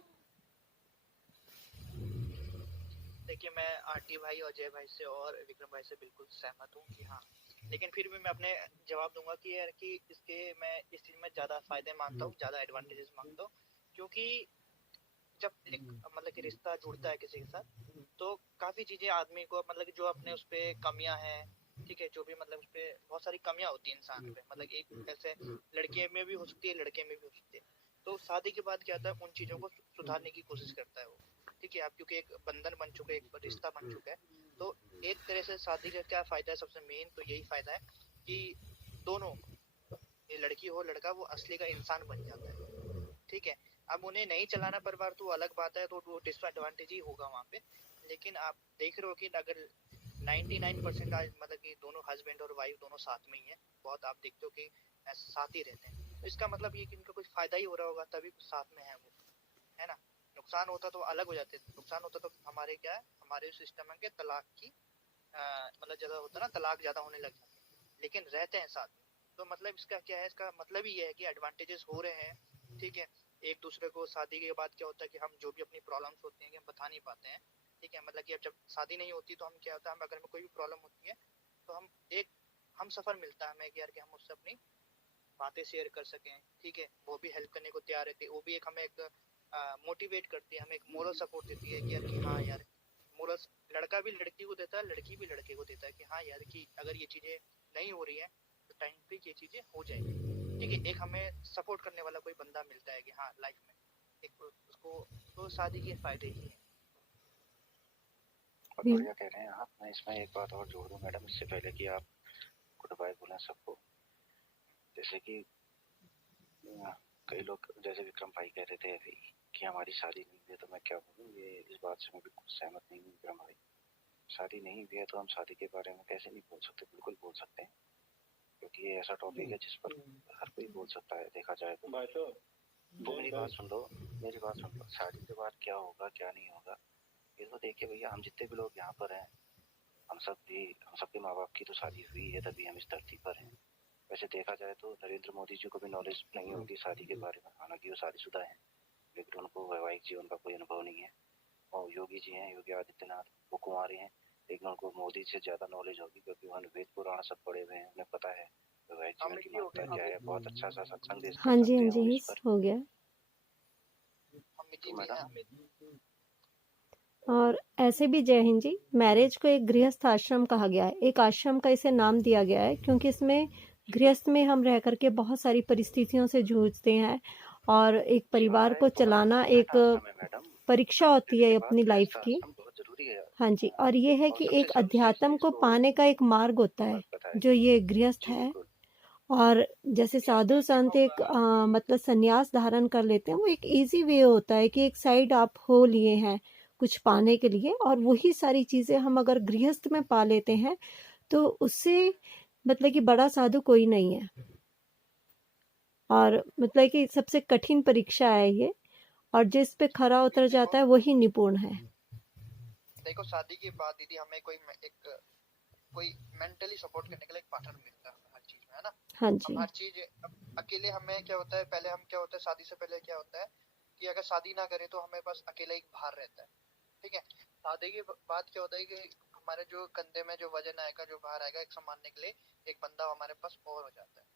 देखिए, मैं आरटी भाई और जय भाई से और विक्रम भाई से बिल्कुल सहमत हूँ कि हाँ, लेकिन फिर भी मैं अपने जवाब दूंगा कि यार कि इसके मैं इस चीज में ज्यादा फायदे मानता हूँ, ज्यादा एडवांटेजेस मानता हूँ। क्योंकि जब एक मतलब कि रिश्ता जुड़ता है किसी के साथ, तो काफी चीजें आदमी को मतलब कि जो अपने उस पे कमियां हैं, ठीक है, जो भी मतलब उस पे बहुत सारी कमियां होती है इंसान पे, मतलब एक ऐसे लड़के में भी हो सकती है, लड़के में भी हो सकती है। तो शादी के बाद क्या होता है, उन चीजों को सुधारने की कोशिश करता है वो, ठीक है। आप क्योंकि एक बंधन बन चुका है, एक रिश्ता बन चुका है, तो एक तरह से शादी का क्या फायदा है, सबसे मेन तो यही फायदा है कि दोनों, ये लड़की हो लड़का, वो असली का इंसान बन जाता है, ठीक है। अब उन्हें नहीं चलाना परिवार तो अलग बात है, तो वो डिसएडवांटेज ही होगा वहाँ पे। लेकिन आप देख रहे हो कि अगर 99% आज मतलब कि दोनों हस्बैंड और वाइफ दोनों साथ में ही है, बहुत आप देखते हो कि साथ ही रहते हैं, तो इसका मतलब ये कि इनका कुछ फायदा ही हो रहा होगा, तभी साथ में है वो, है ना। नुकसान होता तो अलग हो जाते, नुकसान होता तो हमारे क्या है, हमारे सिस्टम है कि तलाक की मतलब ज्यादा होता है ना, तलाक ज्यादा होने लग जाते हैं, लेकिन रहते हैं साथ में। तो मतलब इसका क्या है, इसका मतलब ही ये है कि एडवांटेजेस हो रहे हैं, ठीक है। एक दूसरे को शादी के बाद क्या होता है कि हम जो भी अपनी प्रॉब्लम्स होती हैं कि हम बता नहीं पाते हैं, ठीक है। मतलब कि अब जब शादी नहीं होती तो हम क्या होता है, हम अगर हमें कोई भी प्रॉब्लम होती है तो हम सफर मिलता है हमें कि यार कि हम उससे अपनी बातें शेयर कर सकें, ठीक है। वो भी हेल्प करने को तैयार रहती है, वो भी एक हमें एक मोटिवेट करती है, हमें एक मोरल सपोर्ट देती है कि यार कि हाँ यार, मोरल लड़का भी लड़की को देता है, लड़की भी लड़के को देता है कि हाँ यार कि अगर ये चीजें नहीं हो रही है तो टाइम पे ये चीजें हो जाएंगी, ठीक है। एक हमें सपोर्ट करने वाला कोई बंदा मिलता है कि हाँ लाइफ में एक उसको, तो शादी के फायदे ही हैं। और बढ़िया कह रहे हैं आप। मैं इसमें एक बात और जोड़ दूं मैडम, इससे पहले कि आप गुड बाय बोलें सबको। जैसे कि कई लोग, जैसे विक्रम भाई कह रहे थे अभी कि हमारी शादी नहीं हुई है, तो मैं क्या बोलूँ, ये इस बात से मैं बिल्कुल सहमत नहीं हूँ विक्रम भाई। शादी नहीं हुई है तो हम शादी के बारे में कैसे नहीं बोल सकते, बिल्कुल बोल सकते हैं, क्योंकि ये ऐसा टॉपिक है जिस पर हर कोई बोल सकता है देखा जाए तो। भाई साहब, तो मेरी बात सुन लो, मेरी बात सुन लो। शादी के बाद क्या होगा क्या नहीं होगा, ये तो देखिए भैया, हम जितने भी लोग यहाँ पर हैं, हम सबके माँ बाप की तो शादी हुई है, तभी हम इस धरती पर हैं। वैसे देखा जाए तो नरेंद्र मोदी जी को भी नॉलेज नहीं होगी शादी के बारे में, हालांकि वो शादीशुदा हैं, लेकिन उनको वैवाहिक जीवन का कोई अनुभव नहीं है। और योगी जी हैं, योगी आदित्यनाथ, वो कुंवारे हैं, लेकिन उनको मोदी से ज्यादा नॉलेज होगी, क्योंकि उन्होंने वेद पुराण सब पढ़े हुए हैं, उन्हें पता है वैवाहिक जीवन की महत्ता क्या है। बहुत अच्छा सा सत्संग दे हाँ सकते जी, हैं वो इस हिस पर। हो गया। अमित जी भी है, अमित। और ऐसे भी जय हिंद जी, मैरिज को एक गृहस्थ आश्रम कहा गया है, एक आश्रम का इसे नाम दिया गया है क्योंकि इसमें गृहस्थ में हम रह करके बहुत सारी परिस्थितियों से जूझते हैं, और एक परिवार को चलाना एक परीक्षा होती है अपनी लाइफ की। बहुत जरूरी है। हाँ जी, और ये है और कि सबसे एक सबसे अध्यात्म को इसको पाने का एक मार्ग होता है बताया जो ये गृहस्थ जी है। बिल्कुल। और जैसे साधु संत एक मतलब संन्यास धारण कर लेते हैं, वो एक इजी वे होता है कि एक साइड आप हो लिए हैं कुछ पाने के लिए, और वही सारी चीजें हम अगर गृहस्थ में पा लेते हैं तो उससे मतलब कि बड़ा साधु कोई नहीं है। और मतलब कि सबसे कठिन परीक्षा है ये, और जिस पे खरा उतर जाता है वही निपुण है। देखो, शादी के बाद दीदी हमें कोई मेंटली सपोर्ट करने के लिए एक पार्टनर मिलता है हर चीज में, है ना। हाँ हम जी, हर चीज अकेले, हमें क्या होता है, पहले हम क्या होता है शादी से पहले क्या होता है कि अगर शादी ना करें तो हमें बस अकेला ही भार रहता है, ठीक है। शादी के बाद क्या होता है कि हमारे जो कंधे में जो वजन आएगा, जो भार आएगा, एक संभालने के लिए एक बंदा हमारे पास और हो जाता है,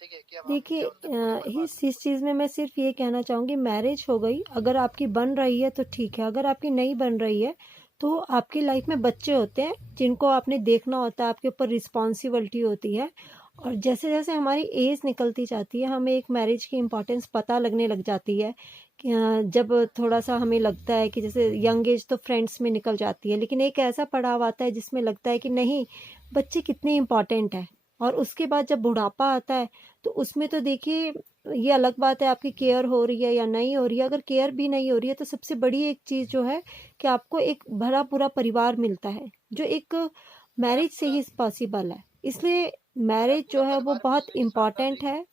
ठीक है। कि अब हम देखिए क्या होता है पूरे परिवार इस चीज़ में मैं सिर्फ ये कहना चाहूँगी, मैरिज हो गई, अगर आपकी बन रही है तो ठीक है, अगर आपकी नहीं बन रही है तो आपकी लाइफ में बच्चे होते हैं जिनको आपने देखना होता है, आपके ऊपर रिस्पॉन्सिबिलिटी होती है, और जैसे जैसे हमारी एज निकलती जाती है हमें एक मैरिज की इम्पोर्टेंस पता लगने लग जाती है कि जब थोड़ा सा हमें लगता है कि जैसे यंग एज तो फ्रेंड्स में निकल जाती है, लेकिन एक ऐसा पड़ाव आता है जिसमें लगता है कि नहीं, बच्चे कितने इम्पोर्टेंट है। और उसके बाद जब बुढ़ापा आता है तो उसमें तो देखिए ये अलग बात है आपकी केयर हो रही है या नहीं हो रही है। अगर केयर भी नहीं हो रही है तो सबसे बड़ी एक चीज़ जो है कि आपको एक भरा पूरा परिवार मिलता है, जो एक मैरिज से ही पॉसिबल है। इसलिए मैरिज जो है वो बहुत इम्पॉर्टेंट है,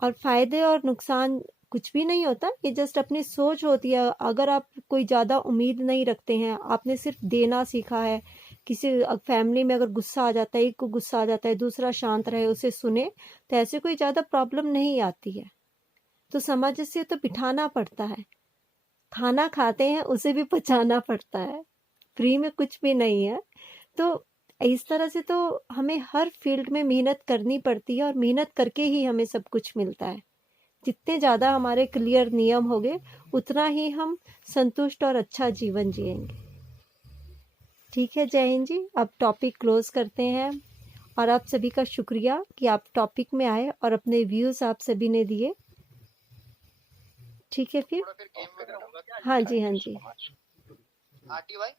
और फ़ायदे और नुकसान कुछ भी नहीं होता, ये जस्ट अपनी सोच होती है। अगर आप कोई ज़्यादा उम्मीद नहीं रखते हैं, आपने सिर्फ देना सीखा है, किसी फैमिली में अगर गुस्सा आ जाता है, एक को गुस्सा आ जाता है, दूसरा शांत रहे, उसे सुने, तो ऐसे कोई ज़्यादा प्रॉब्लम नहीं आती है। तो समझ से तो बिठाना पड़ता है, खाना खाते हैं उसे भी पचाना पड़ता है, फ्री में कुछ भी नहीं है। तो इस तरह से तो हमें हर फील्ड में मेहनत करनी पड़ती है, और मेहनत करके ही हमें सब कुछ मिलता है। जितने ज़्यादा हमारे क्लियर नियम होंगे उतना ही हम संतुष्ट और अच्छा जीवन जिएंगे। ठीक है, जय हिंद जी। अब टॉपिक क्लोज करते हैं, और आप सभी का शुक्रिया कि आप टॉपिक में आए और अपने व्यूज़ आप सभी ने दिए। ठीक है फिर, हाँ जी, हाँ जी। आरटी भाई